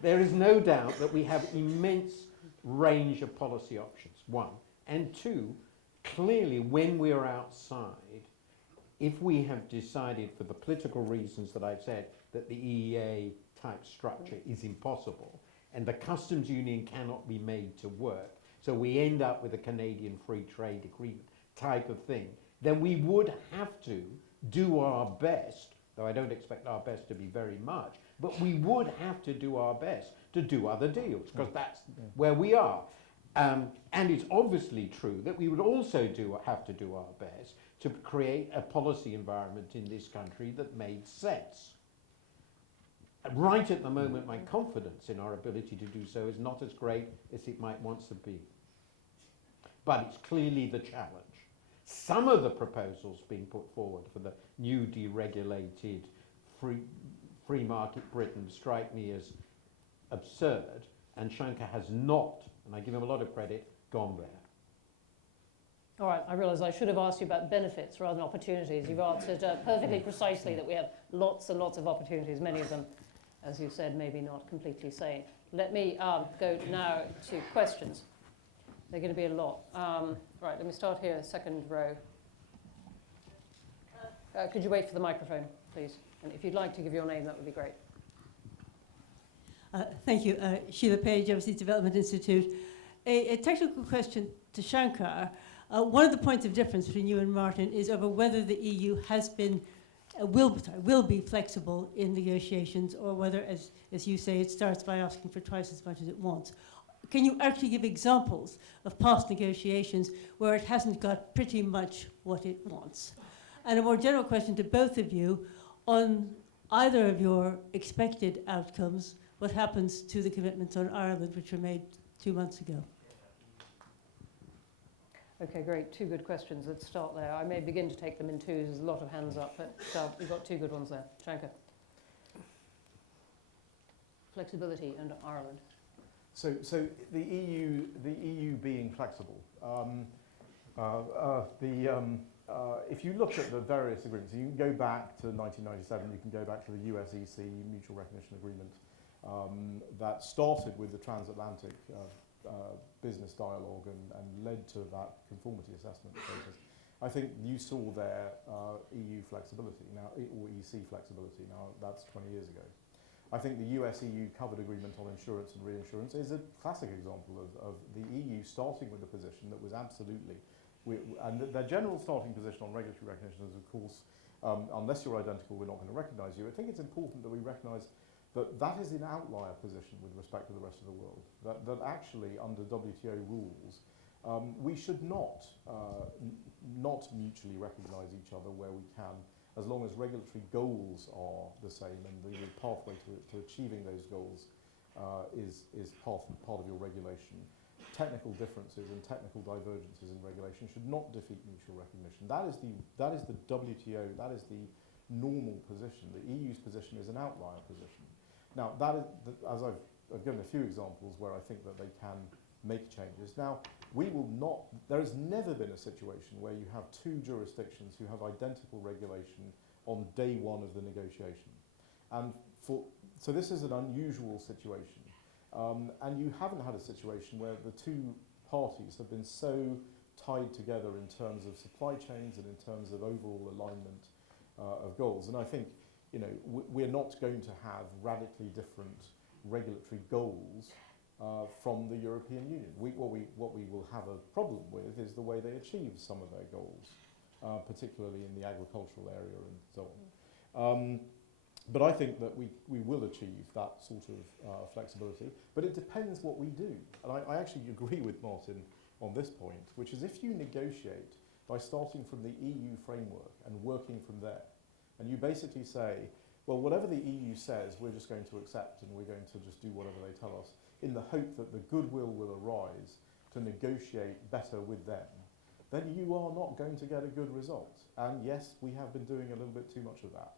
there is no doubt that we have immense range of policy options, one. And two, clearly when we're outside, if we have decided for the political reasons that I've said that the EEA type structure is impossible and the customs union cannot be made to work, so we end up with a Canadian free trade agreement type of thing, then we would have to do our best, though I don't expect our best to be very much, but we would have to do our best to do other deals, because that's where we are. And it's obviously true that we would also have to do our best to create a policy environment in this country that made sense. Right at the moment, my confidence in our ability to do so is not as great as it might once have been. But it's clearly the challenge. Some of the proposals being put forward for the new deregulated free market Britain strike me as absurd, and Shanker has not, and I give him a lot of credit, gone there. All right, I realise I should have asked you about benefits rather than opportunities. You've answered perfectly precisely that we have lots and lots of opportunities, many of them, as you said, maybe not completely sane. Let me go now to questions. They're going to be a lot. Right, let me start here, second row. Could you wait for the microphone, please? And if you'd like to give your name, that would be great. Thank you. Sheila Page, Overseas Development Institute. A technical question to Shankar. One of the points of difference between you and Martin is over whether the EU has been, will be flexible in negotiations, or whether, as you say, it starts by asking for twice as much as it wants. Can you actually give examples of past negotiations where it hasn't got pretty much what it wants? And a more general question to both of you, on either of your expected outcomes, what happens to the commitments on Ireland, which were made 2 months ago? Okay, great. Two good questions. Let's start there. I may begin to take them in twos. There's a lot of hands up, but we've got two good ones there. Shanker. Flexibility and Ireland. So the EU being flexible. If you look at the various agreements, you can go back to 1997. You can go back to the US-EC Mutual Recognition Agreement that started with the transatlantic business dialogue and led to that conformity assessment process. I think you saw there EU flexibility now, or EC flexibility. Now that's 20 years ago. I think the US-EU covered agreement on insurance and reinsurance is a classic example of the EU starting with a position that was absolutely, and their general starting position on regulatory recognition is, of course, unless you're identical, we're not going to recognise you. I think it's important that we recognise that that is an outlier position with respect to the rest of the world. That actually, under WTO rules, we should not mutually recognise each other where we can, as long as regulatory goals are the same and the pathway to achieving those goals is part of your regulation. Technical differences and technical divergences in regulation should not defeat mutual recognition. That is the WTO, that is the normal position. The EU's position is an outlier position. Now, that is as I've given a few examples where I think that they can make changes. Now, there has never been a situation where you have two jurisdictions who have identical regulation on day one of the negotiation. And so this is an unusual situation. And you haven't had a situation where the two parties have been so tied together in terms of supply chains and in terms of overall alignment of goals. And I think, we're not going to have radically different regulatory goals from the European Union. What we will have a problem with is the way they achieve some of their goals, particularly in the agricultural area and so on. But I think that we will achieve that sort of flexibility, but it depends what we do. And I actually agree with Martin on this point, which is if you negotiate by starting from the EU framework and working from there, and you basically say, well, whatever the EU says, we're just going to accept and we're going to just do whatever they tell us, in the hope that the goodwill will arise to negotiate better with them, then you are not going to get a good result. And yes, we have been doing a little bit too much of that.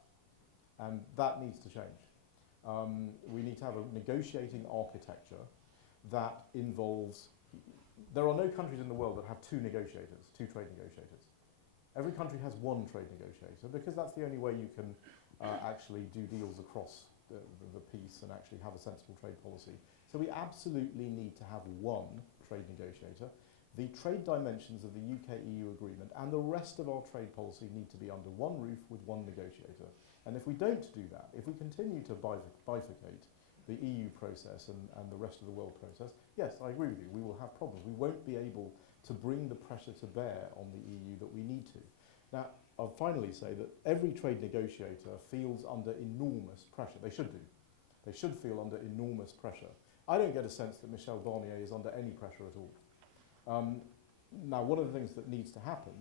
And that needs to change. We need to have a negotiating architecture that involves, there are no countries in the world that have two trade negotiators. Every country has one trade negotiator because that's the only way you can actually do deals across the piece and actually have a sensible trade policy. So we absolutely need to have one trade negotiator. the trade dimensions of the UK-EU agreement and the rest of our trade policy need to be under one roof with one negotiator. And if we don't do that, if we continue to bifurcate the EU process and the rest of the world process, yes, I agree with you, we will have problems. We won't be able to bring the pressure to bear on the EU that we need to. Now, I'll finally say that every trade negotiator feels under enormous pressure. They should do. They should feel under enormous pressure. I don't get a sense that Michel Barnier is under any pressure at all. Now, one of the things that needs to happen,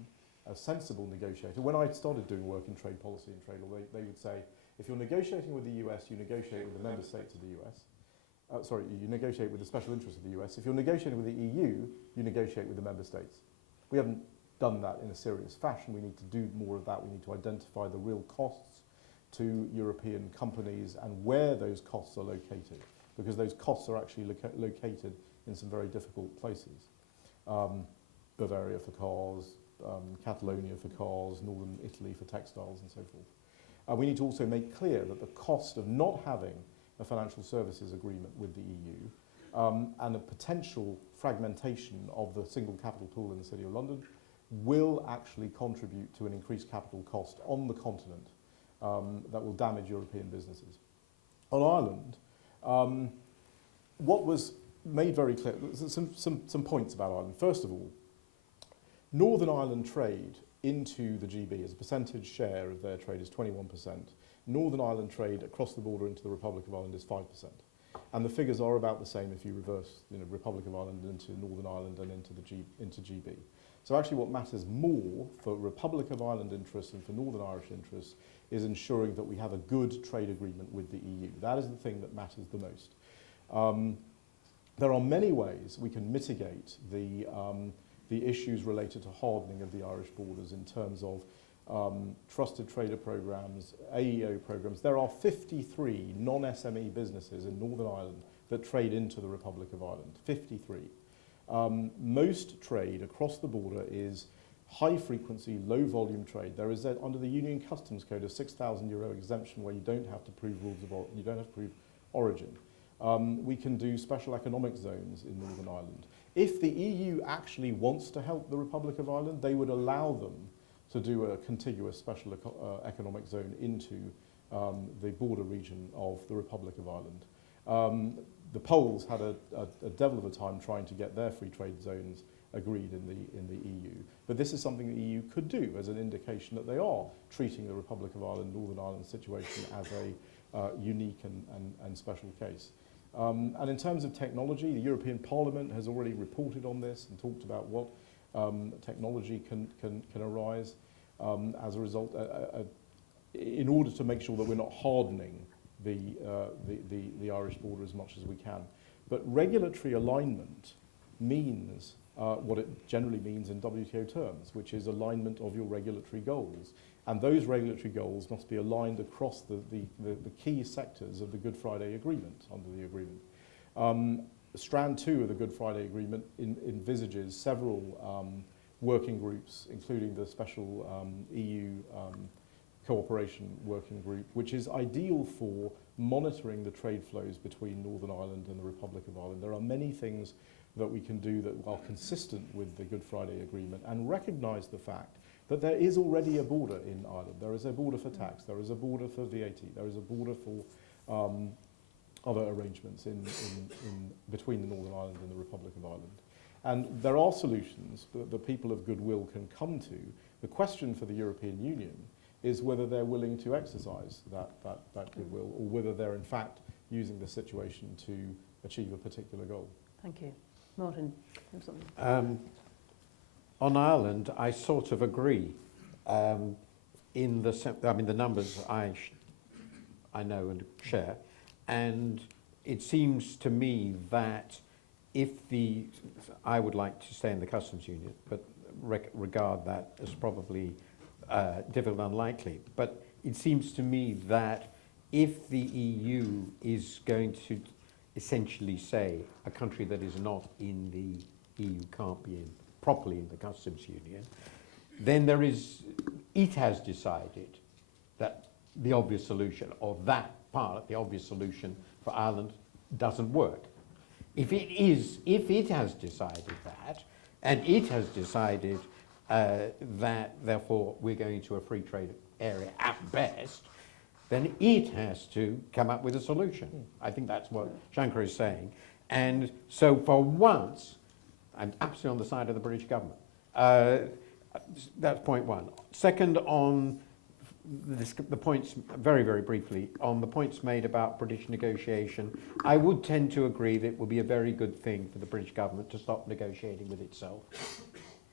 a sensible negotiator, when I started doing work in trade policy and trade law, they would say, if you're negotiating with the US, you negotiate with the member states of the US. You negotiate with the special interests of the US. If you're negotiating with the EU, you negotiate with the member states. We haven't done that in a serious fashion. We need to do more of that. We need to identify the real costs to European companies and where those costs are located, because those costs are actually located in some very difficult places. Bavaria for cars, Catalonia for cars, northern Italy for textiles and so forth. We need to also make clear that the cost of not having a financial services agreement with the EU and a potential fragmentation of the single capital pool in the City of London will actually contribute to an increased capital cost on the continent that will damage European businesses. On Ireland, what was made very clear, some points about Ireland. First of all, Northern Ireland trade into the GB as a percentage share of their trade is 21%. Northern Ireland trade across the border into the Republic of Ireland is 5%. And the figures are about the same if you reverse Republic of Ireland into Northern Ireland and into GB. So actually what matters more for Republic of Ireland interests and for Northern Irish interests is ensuring that we have a good trade agreement with the EU. That is the thing that matters the most. There are many ways we can mitigate the issues related to hardening of the Irish borders in terms of trusted trader programs, AEO programs. There are 53 non-SME businesses in Northern Ireland that trade into the Republic of Ireland, 53. Most trade across the border is high frequency, low volume trade. There is under the Union Customs Code a €6,000 exemption where you don't have to prove you don't have to prove origin. We can do special economic zones in Northern Ireland. If the EU actually wants to help the Republic of Ireland, they would allow them to do a contiguous special economic zone into the border region of the Republic of Ireland. The Poles had a devil of a time trying to get their free trade zones agreed in the EU. But this is something the EU could do as an indication that they are treating the Republic of Ireland, Northern Ireland situation as a unique and special case. And in terms of technology, the European Parliament has already reported on this and talked about what technology can arise as a result, in order to make sure that we're not hardening the Irish border as much as we can. But regulatory alignment means what it generally means in WTO terms, which is alignment of your regulatory goals. And those regulatory goals must be aligned across the key sectors of the Good Friday Agreement, under the agreement. Strand 2 of the Good Friday Agreement envisages several working groups, including the special EU cooperation working group, which is ideal for monitoring the trade flows between Northern Ireland and the Republic of Ireland. There are many things that we can do that are consistent with the Good Friday Agreement and recognise the fact that there is already a border in Ireland. There is a border for tax, there is a border for VAT, there is a border for other arrangements between the Northern Ireland and the Republic of Ireland. And there are solutions that the people of goodwill can come to. The question for the European Union is whether they're willing to exercise that goodwill, or whether they're in fact using the situation to achieve a particular goal. Thank you. Martin, you have something? On Ireland, I sort of agree. The numbers I know and share, and it seems to me that I would like to stay in the customs union, but regard that as probably difficult and unlikely. But it seems to me that if the EU is going to essentially say a country that is not in the EU can't be properly in the customs union, then it has decided that the obvious solution, or that part, the obvious solution for Ireland doesn't work. If it has decided that, and it has decided that therefore we're going to a free trade area at best, then it has to come up with a solution. I think that's what Shanker is saying. And so for once, I'm absolutely on the side of the British government. That's point one. Second, on the points, very, very briefly, on the points made about British negotiation, I would tend to agree that it would be a very good thing for the British government to stop negotiating with itself.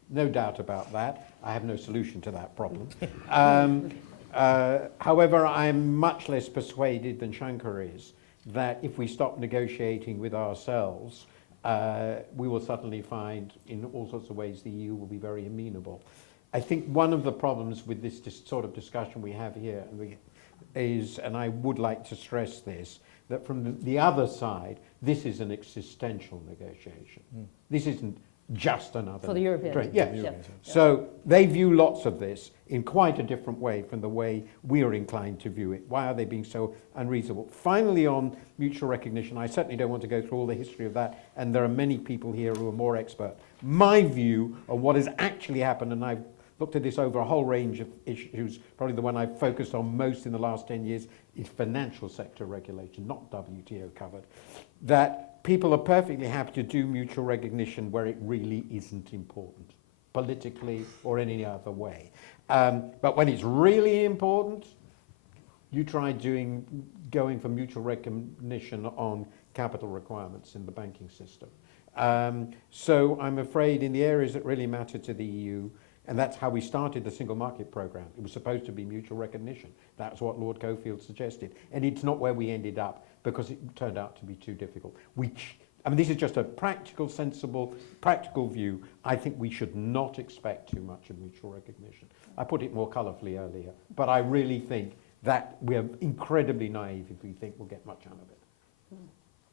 No doubt about that. I have no solution to that problem. However, I'm much less persuaded than Shanker is that if we stop negotiating with ourselves, we will suddenly find in all sorts of ways the EU will be very amenable. I think one of the problems with this sort of discussion we have here is, and I would like to stress this, that from the other side, this is an existential negotiation. This isn't just another for the Europeans. trade. Yes. Yeah. So they view lots of this in quite a different way from the way we are inclined to view it. Why are they being so unreasonable? Finally, on mutual recognition, I certainly don't want to go through all the history of that, and there are many people here who are more expert. My view of what has actually happened, and I've looked at this over a whole range of issues, probably the one I've focused on most in the last 10 years is financial sector regulation, not WTO covered, that people are perfectly happy to do mutual recognition where it really isn't important, politically or in any other way. But when it's really important, you try going for mutual recognition on capital requirements in the banking system. So I'm afraid in the areas that really matter to the EU, and that's how we started the single market programme. It was supposed to be mutual recognition. That's what Lord Cockfield suggested. And it's not where we ended up because it turned out to be too difficult. I mean, this is just a practical, sensible, practical view. I think we should not expect too much of mutual recognition. I put it more colourfully earlier, but I really think that we're incredibly naive if we think we'll get much out of it.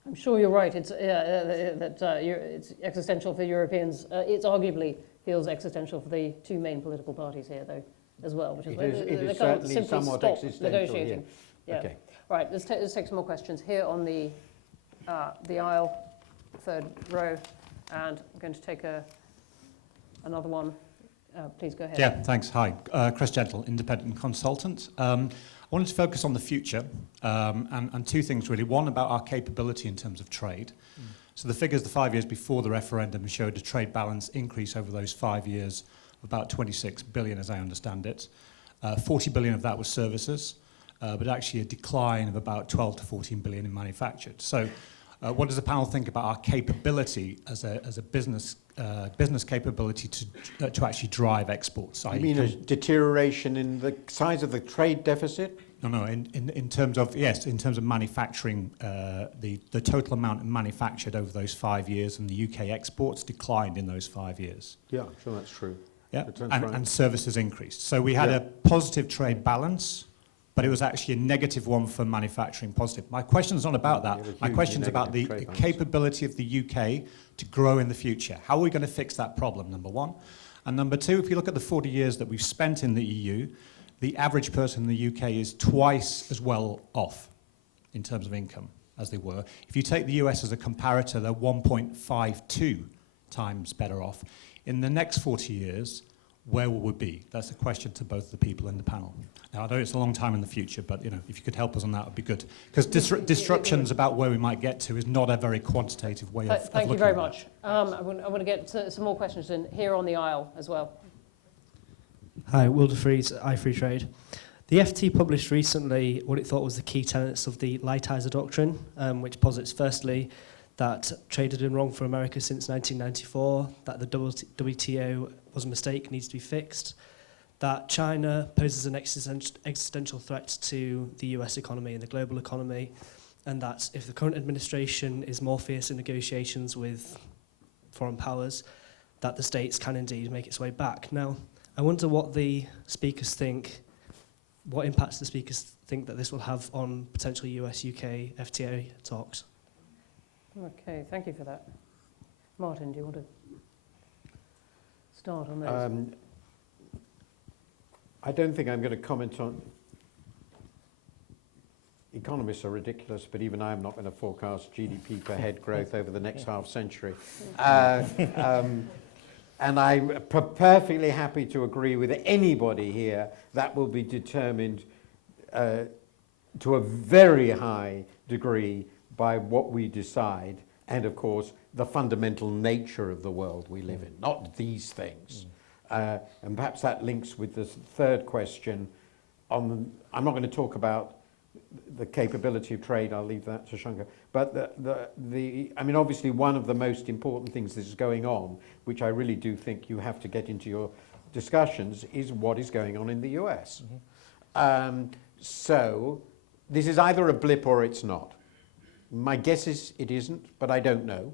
I'm sure you're right. It's it's existential for Europeans. It arguably feels existential for the two main political parties here, though, as well, which is it is certainly somewhat existential negotiating. Here. Yeah. Okay. Right. Let's take some more questions here on the aisle, third row, and I'm going to take another one. Please go ahead. Yeah, thanks. Hi. Chris Gentle, independent consultant. I wanted to focus on the future and two things really. One, about our capability in terms of trade. So the figures the 5 years before the referendum showed a trade balance increase over those 5 years of about 26 billion, as I understand it. 40 billion of that was services, but actually a decline of about 12 to 14 billion in manufactured. So what does the panel think about our capability as a business capability to actually drive exports? You mean a deterioration in the size of the trade deficit? No, in terms of, yes, in terms of manufacturing, the total amount manufactured over those 5 years and the UK exports declined in those 5 years. Yeah, sure, that's true. Yeah, right. and services increased. So we had a positive trade balance, but it was actually a negative one for manufacturing positive. My question's not about that. My question's about the capability of the UK to grow in the future. How are we going to fix that problem, number one? And number two, if you look at the 40 years that we've spent in the EU, the average person in the UK is twice as well off in terms of income as they were. If you take the US as a comparator, they're 1.52 times better off. In the next 40 years, where will we be? That's a question to both the people in the panel. Now, I know it's a long time in the future, but if you could help us on that, would be good. Because disruptions about where we might get to is not a very quantitative way of looking at it. Thank you very much. I want to get some more questions in here on the aisle as well. Hi, Will DeFries, iFree Trade. The FT published recently what it thought was the key tenets of the Lighthizer Doctrine, which posits firstly that trade had been wrong for America since 1994, that the WTO was a mistake, needs to be fixed, that China poses an existential threat to the US economy and the global economy, and that if the current administration is more fierce in negotiations with foreign powers, that the States can indeed make its way back. Now, I wonder what the speakers think, what impacts the speakers think that this will have on potential US-UK FTA talks. Okay, thank you for that. Martin, do you want to start on those? I don't think I'm going to comment on... Economists are ridiculous, but even I'm not going to forecast GDP per head growth over the next half century. And I'm perfectly happy to agree with anybody here that will be determined to a very high degree by what we decide, and of course the fundamental nature of the world we live in, not these things. And perhaps that links with the third question. I'm not going to talk about the capability of trade, I'll leave that to Shanker. But I mean, obviously one of the most important things that is going on, which I really do think you have to get into your discussions, is what is going on in the US. So this is either a blip or it's not. My guess is it isn't, but I don't know.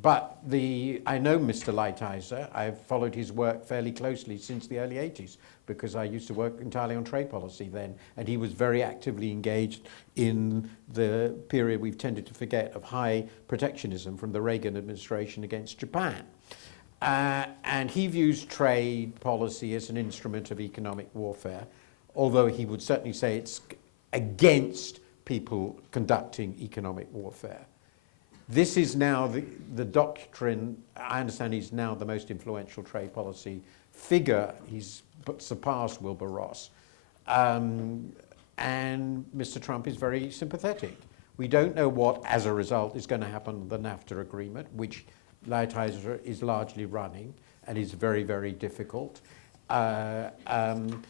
But I know Mr. Lighthizer. I've followed his work fairly closely since the early 80s because I used to work entirely on trade policy then, and he was very actively engaged in the period we've tended to forget of high protectionism from the Reagan administration against Japan. And he views trade policy as an instrument of economic warfare, although he would certainly say it's against people conducting economic warfare. This is now the doctrine. I understand he's now the most influential trade policy figure. He's surpassed Wilbur Ross. And Mr. Trump is very sympathetic. We don't know what, as a result, is going to happen with the NAFTA agreement, which Lighthizer is largely running and is very, very difficult. And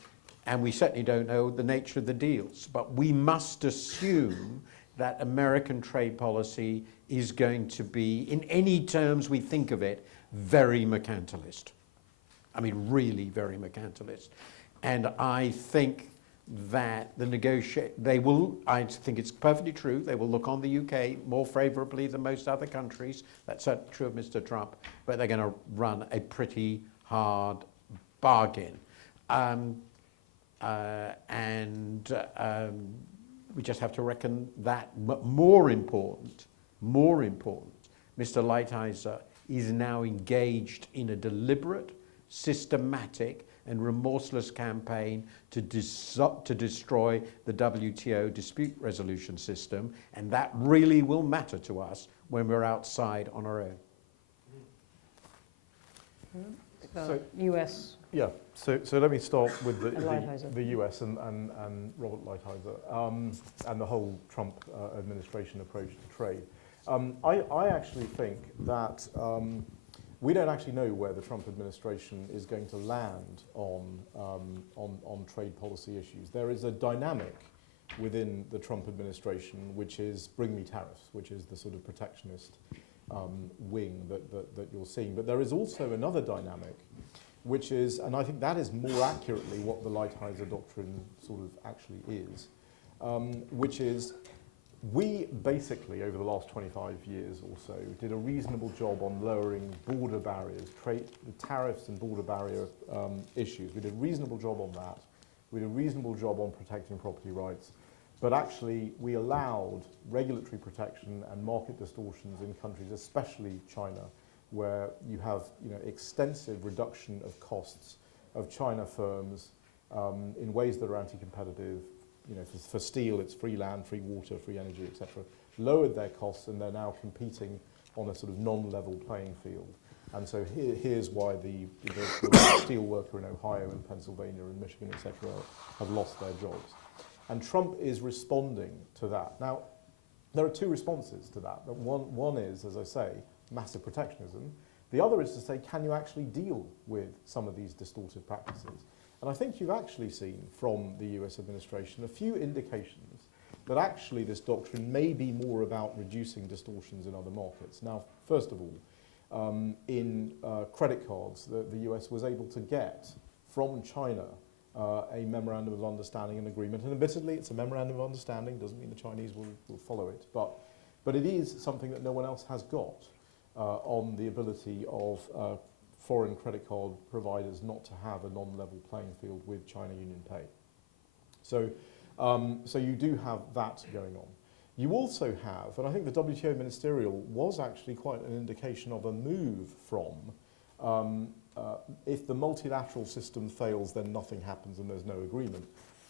we certainly don't know the nature of the deals. But we must assume that American trade policy is going to be, in any terms we think of it, very mercantilist. I mean, really very mercantilist. And I think that I think it's perfectly true, they will look on the UK more favourably than most other countries. That's certainly true of Mr. Trump, but they're going to run a pretty hard bargain. We just have to reckon that. More important, Mr. Lighthizer is now engaged in a deliberate, systematic, and remorseless campaign to destroy the WTO dispute resolution system, and that really will matter to us when we're outside on our own. So, US. Yeah, so let me start with the US and Robert Lighthizer and the whole Trump administration approach to trade. I actually think that we don't actually know where the Trump administration is going to land on trade policy issues. There is a dynamic within the Trump administration which is bring me tariffs, which is the sort of protectionist wing that you're seeing. But there is also another dynamic which is, and I think that is more accurately what the Lighthizer doctrine sort of actually is, which is we basically, over the last 25 years or so, did a reasonable job on lowering border barriers, tariffs and border barrier issues. We did a reasonable job on that. We did a reasonable job on protecting property rights. But actually, we allowed regulatory protection and market distortions in countries, especially China, where you have extensive reduction of costs of China firms in ways that are anti-competitive. For steel, it's free land, free water, free energy, etc. Lowered their costs, and they're now competing on a sort of non-level playing field. And so here's why the steel worker in Ohio and Pennsylvania and Michigan, etc., have lost their jobs. And Trump is responding to that. Now, there are two responses to that. One is, as I say, massive protectionism. The other is to say, can you actually deal with some of these distortive practices? And I think you've actually seen from the US administration a few indications that actually this doctrine may be more about reducing distortions in other markets. Now, first of all, in credit cards, the US was able to get from China a memorandum of understanding and agreement. And admittedly, it's a memorandum of understanding, doesn't mean the Chinese will follow it, but it is something that no one else has got on the ability of foreign credit card providers not to have a non-level playing field with China Union Pay. So you do have that going on. You also have, and I think the WTO ministerial was actually quite an indication of a move from if the multilateral system fails, then nothing happens and there's no agreement,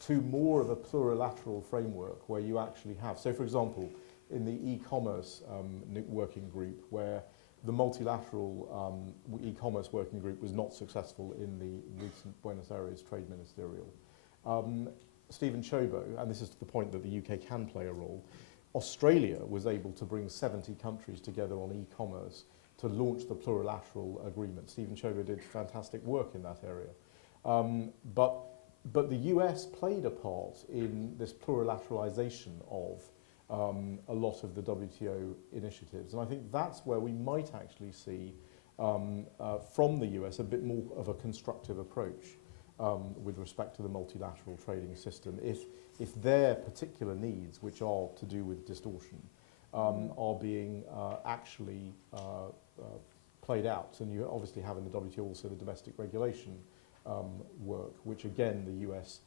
to more of a plurilateral framework where you actually have, so for example, in the e-commerce working group, where the multilateral e-commerce working group was not successful in the recent Buenos Aires trade ministerial. Stephen Chobo, and this is to the point that the UK can play a role, Australia was able to bring 70 countries together on e-commerce to launch the plurilateral agreement. Stephen Chobo did fantastic work in that area. But the US played a part in this plurilateralization of a lot of the WTO initiatives. And I think that's where we might actually see from the US a bit more of a constructive approach with respect to the multilateral trading system. If their particular needs, which are to do with distortion, are being actually played out. And you obviously have in the WTO also the domestic regulation work, which again the US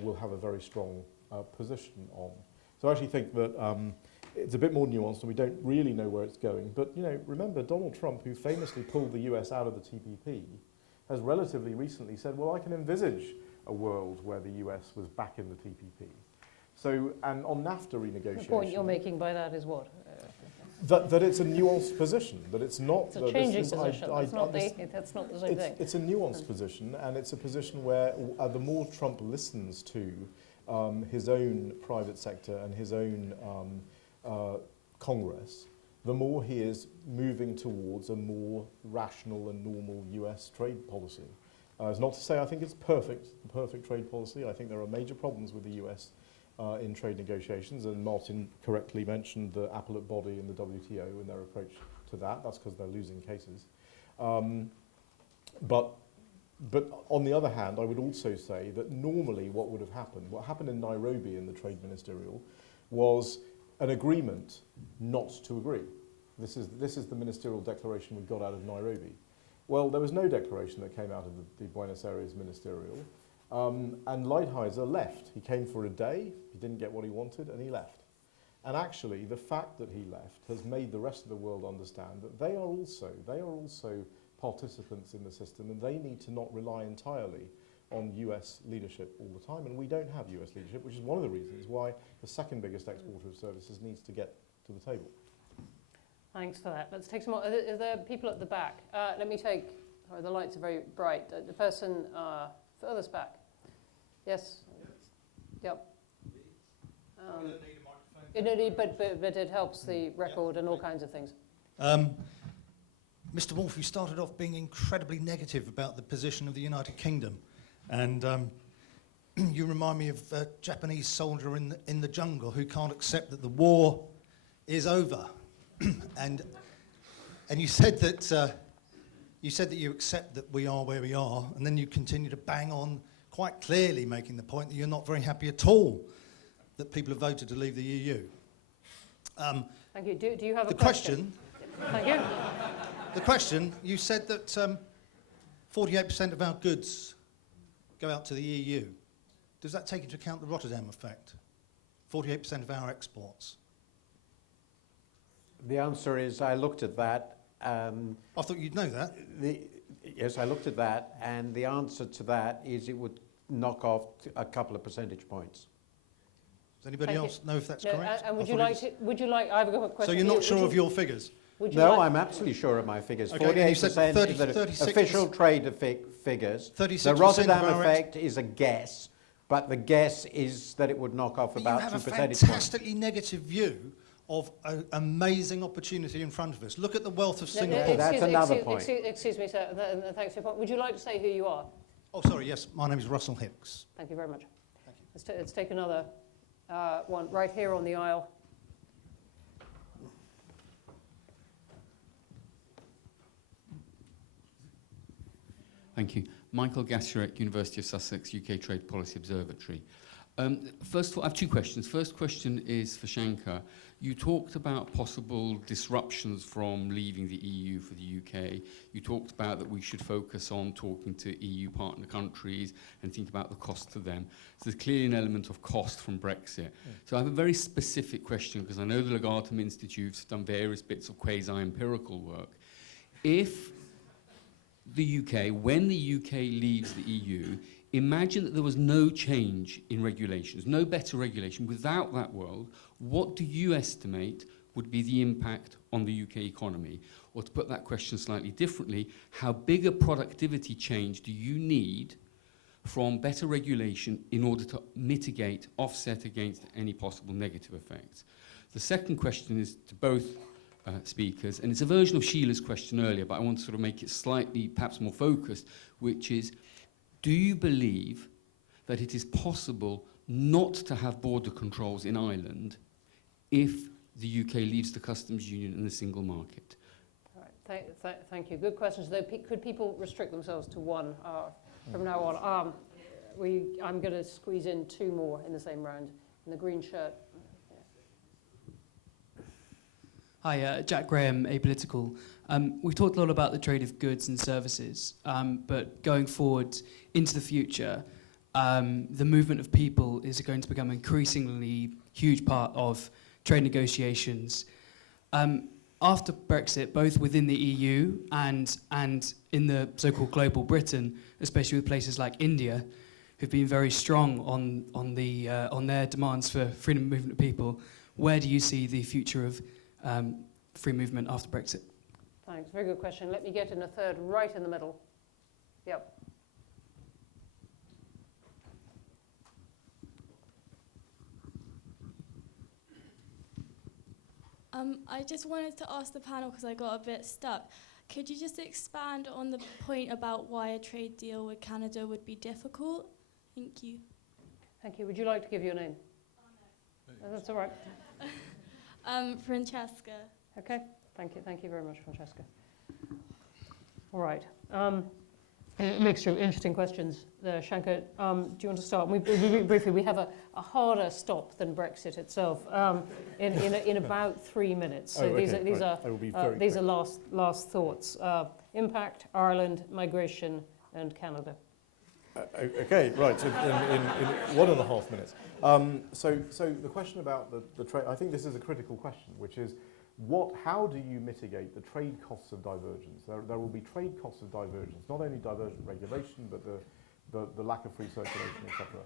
will have a very strong position on. So I actually think that it's a bit more nuanced and we don't really know where it's going. But you know, remember Donald Trump, who famously pulled the US out of the TPP, has relatively recently said, well, I can envisage a world where the US was back in the TPP. So, and on NAFTA renegotiation... The point you're making by that is what? That it's a nuanced position, that it's not... It's a changing position, that's not the same thing. It's a nuanced position, and it's a position where the more Trump listens to his own private sector and his own Congress, the more he is moving towards a more rational and normal US trade policy. It's not to say I think it's perfect trade policy. I think there are major problems with the US in trade negotiations, and Martin correctly mentioned the appellate body in the WTO and their approach to that. That's because they're losing cases. But on the other hand, I would also say that normally what would have happened, what happened in Nairobi in the trade ministerial, was an agreement not to agree. This is the ministerial declaration we got out of Nairobi. Well, there was no declaration that came out of the Buenos Aires ministerial, and Lighthizer left. He came for a day, he didn't get what he wanted, and he left. And actually, the fact that he left has made the rest of the world understand that they are also participants in the system, and they need to not rely entirely on US leadership all the time, and we don't have US leadership, which is one of the reasons why the second biggest exporter of services needs to get to the table. Thanks for that. Let's take some more. Are there people at the back? Let me take, sorry, the lights are very bright. The person furthest back. Yes? Yep. But it helps the record and all kinds of things. Mr. Wolf, you started off being incredibly negative about the position of the United Kingdom. And you remind me of a Japanese soldier in the jungle who can't accept that the war is over. and you said that you accept that we are where we are, and then you continue to bang on, quite clearly making the point that you're not very happy at all that people have voted to leave the EU. Thank you. Do you have a question? Thank you. The question, you said that 48% of our goods go out to the EU. Does that take into account the Rotterdam effect? 48% of our exports. The answer is I looked at that. I thought you'd know that. Yes, I looked at that, and the answer to that is it would knock off a couple of percentage points. Does anybody else know if that's correct? And would you like, I have a question. So you're not sure of your figures? No, I'm absolutely sure of my figures. Okay, 48% is the official trade figures. The Rotterdam effect is a guess, but the guess is that it would knock off about 2 percentage points. You have a fantastically negative view of an amazing opportunity in front of us. Look at the wealth of Singapore. That's another point. Excuse me, sir. Thanks for your point. Would you like to say who you are? Oh, sorry, yes. My name is Russell Hicks. Thank you very much. Thank you. Let's take another one right here on the aisle. Thank you. Michael Gasserek, University of Sussex, UK Trade Policy Observatory. First of all, I have two questions. First question is for Shanker. You talked about possible disruptions from leaving the EU for the UK. You talked about that we should focus on talking to EU partner countries and think about the cost to them. So there's clearly an element of cost from Brexit. So I have a very specific question, because I know the Legatum Institute has done various bits of quasi-empirical work. If the UK, when the UK leaves the EU, imagine that there was no change in regulations, no better regulation. Without that world, what do you estimate would be the impact on the UK economy? Or to put that question slightly differently, how big a productivity change do you need from better regulation in order to mitigate, offset against any possible negative effects? The second question is to both speakers, and it's a version of Sheila's question earlier, but I want to sort of make it slightly, perhaps more focused, which is, do you believe that it is possible not to have border controls in Ireland if the UK leaves the customs union and the single market? All right. Thank you. Good questions. Though, could people restrict themselves to one from now on? I'm going to squeeze in two more in the same round. In the green shirt. Hi, Jack Graham, Apolitical. We've talked a lot about the trade of goods and services, but going forward into the future, the movement of people is going to become an increasingly huge part of trade negotiations. After Brexit, both within the EU and in the so-called global Britain, especially with places like India, who've been very strong on their demands for freedom of movement of people, where do you see the future of free movement after Brexit? Thanks. Very good question. Let me get in a third right in the middle. Yep. I just wanted to ask the panel, because I got a bit stuck. Could you just expand on the point about why a trade deal with Canada would be difficult? Thank you. Thank you. Would you like to give your name? Oh, no. That's all right. Francesca. Okay. Thank you. Thank you very much, Francesca. All right. A mixture of interesting questions there. Shanker, do you want to start? Briefly, we have a harder stop than Brexit itself in about 3 minutes. So these are last thoughts. Impact, Ireland, migration, and Canada. Okay, right, so in 1.5 minutes. So the question about the trade, I think this is a critical question, which is how do you mitigate the trade costs of divergence? There will be trade costs of divergence, not only divergent regulation, but the lack of free circulation, etc.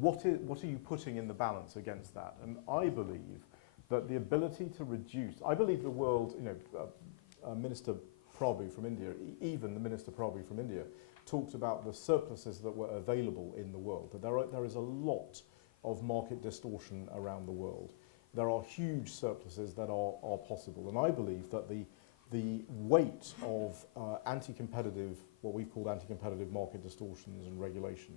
What are you putting in the balance against that? And I believe that the ability to reduce, I believe the world, Minister Prabhu from India, even the Minister Prabhu from India, talked about the surpluses that were available in the world, that there is a lot of market distortion around the world. There are huge surpluses that are possible, and I believe that the weight of anti-competitive, what we've called anti-competitive market distortions and regulation,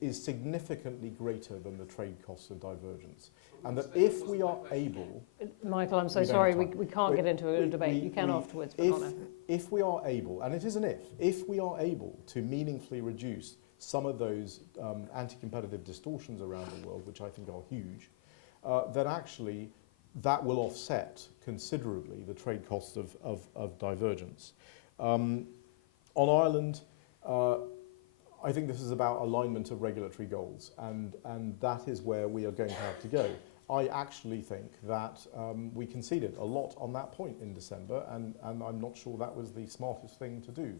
is significantly greater than the trade costs of divergence. And that if we are able... Michael, I'm so sorry, we can't get into a debate. You can afterwards, but not now. If we are able, and it is an if we are able to meaningfully reduce some of those anti-competitive distortions around the world, which I think are huge, then actually that will offset considerably the trade costs of divergence. On Ireland, I think this is about alignment of regulatory goals, and that is where we are going to have to go. I actually think that we conceded a lot on that point in December, and I'm not sure that was the smartest thing to do.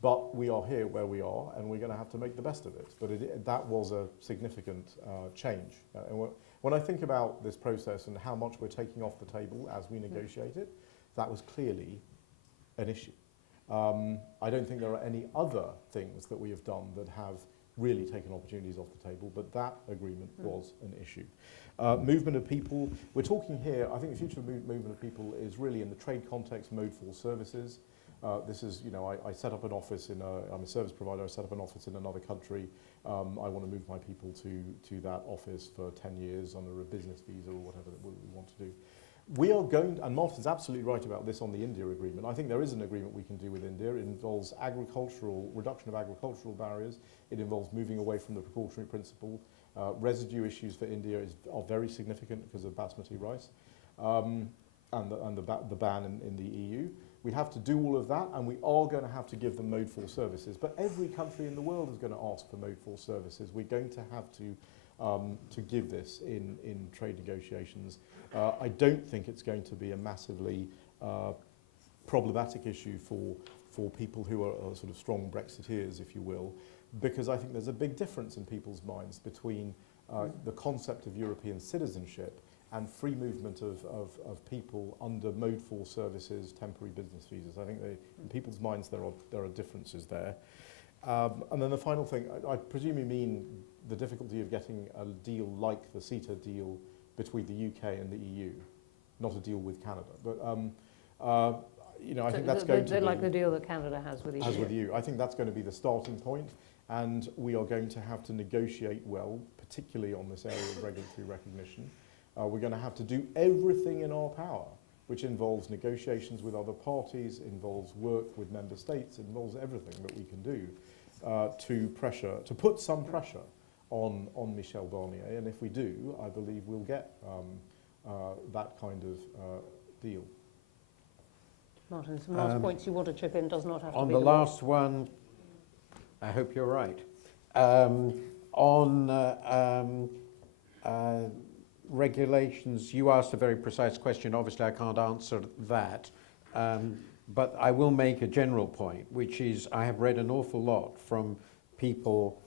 But we are here where we are, and we're going to have to make the best of it. But that was a significant change. And when I think about this process and how much we're taking off the table as we negotiate it, that was clearly an issue. I don't think there are any other things that we have done that have really taken opportunities off the table, but that agreement was an issue. Movement of people, we're talking here, I think the future of movement of people is really in the trade context, mode for services. This is, I set up an office I'm a service provider, I set up an office in another country. I want to move my people to that office for 10 years under a business visa or whatever that we want to do. We are going, and Martin's absolutely right about this on the India agreement. I think there is an agreement we can do with India. It involves reduction of agricultural barriers. It involves moving away from the precautionary principle. Residue issues for India are very significant because of basmati rice and the ban in the EU. We have to do all of that, and we are going to have to give them Mode 4 services. But every country in the world is going to ask for Mode 4 services. We're going to have to give this in trade negotiations. I don't think it's going to be a massively problematic issue for people who are sort of strong Brexiteers, if you will, because I think there's a big difference in people's minds between the concept of European citizenship and free movement of people under Mode 4 services, temporary business visas. I think in people's minds there are differences there. And then the final thing, I presume you mean the difficulty of getting a deal like the CETA deal between the UK and the EU, not a deal with Canada. But you know, I think that's going to be like the deal that Canada has with the EU. As with the EU. I think that's going to be the starting point, and we are going to have to negotiate well, particularly on this area of regulatory recognition. We're going to have to do everything in our power, which involves negotiations with other parties, involves work with member states, involves everything that we can do to put some pressure on Michel Barnier. And if we do, I believe we'll get that kind of deal. Martin, some last points you want to chip in does not have to on be the the last one, I hope you're right. On regulations, you asked a very precise question. Obviously, I can't answer that. But I will make a general point, which is I have read an awful lot from people,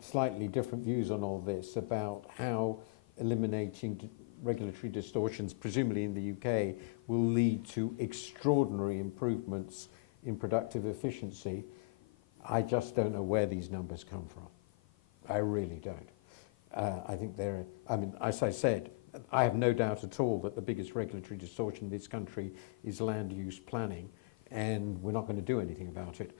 slightly different views on all this, about how eliminating regulatory distortions, presumably in the UK, will lead to extraordinary improvements in productive efficiency. I just don't know where these numbers come from. I really don't. I think as I said, I have no doubt at all that the biggest regulatory distortion in this country is land use planning, and we're not going to do anything about it.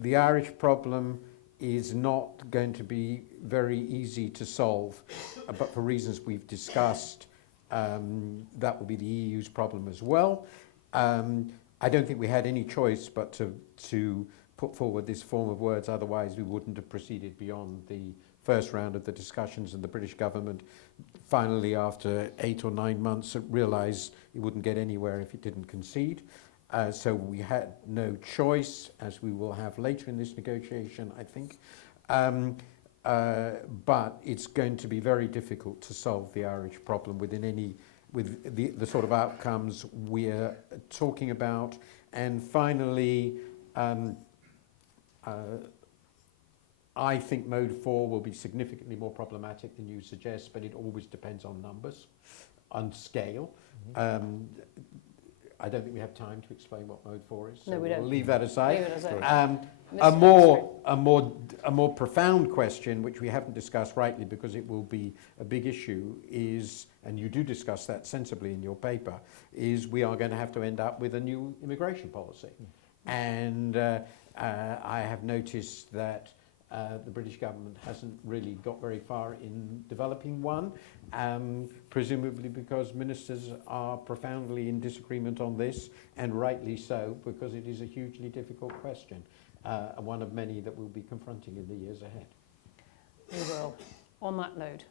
The Irish problem is not going to be very easy to solve, but for reasons we've discussed, that will be the EU's problem as well. I don't think we had any choice but to put forward this form of words, otherwise we wouldn't have proceeded beyond the first round of the discussions, and the British government finally, after 8 or 9 months, realised it wouldn't get anywhere if it didn't concede. So we had no choice, as we will have later in this negotiation, I think. But it's going to be very difficult to solve the Irish problem with the sort of outcomes we're talking about. And finally, I think Mode 4 will be significantly more problematic than you suggest, but it always depends on numbers, on scale. I don't think we have time to explain what Mode 4 is, so no, we don't. We'll leave that aside. Leave it aside. A more profound question, which we haven't discussed rightly because it will be a big issue, is, and you do discuss that sensibly in your paper, is we are going to have to end up with a new immigration policy. And I have noticed that the British government hasn't really got very far in developing one, presumably because ministers are profoundly in disagreement on this, and rightly so, because it is a hugely difficult question, one of many that we'll be confronting in the years ahead. We will. On that note,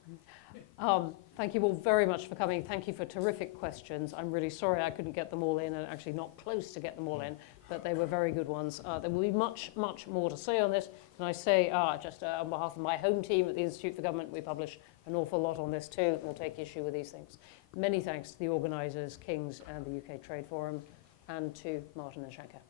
thank you all very much for coming. Thank you for terrific questions. I'm really sorry I couldn't get them all in, and actually not close to get them all in, but they were very good ones. There will be much, much more to say on this. And I say, just on behalf of my home team at the Institute for Government, we publish an awful lot on this too. We'll take issue with these things. Many thanks to the organisers, King's and the UK Trade Forum, and to Martin and Shanker.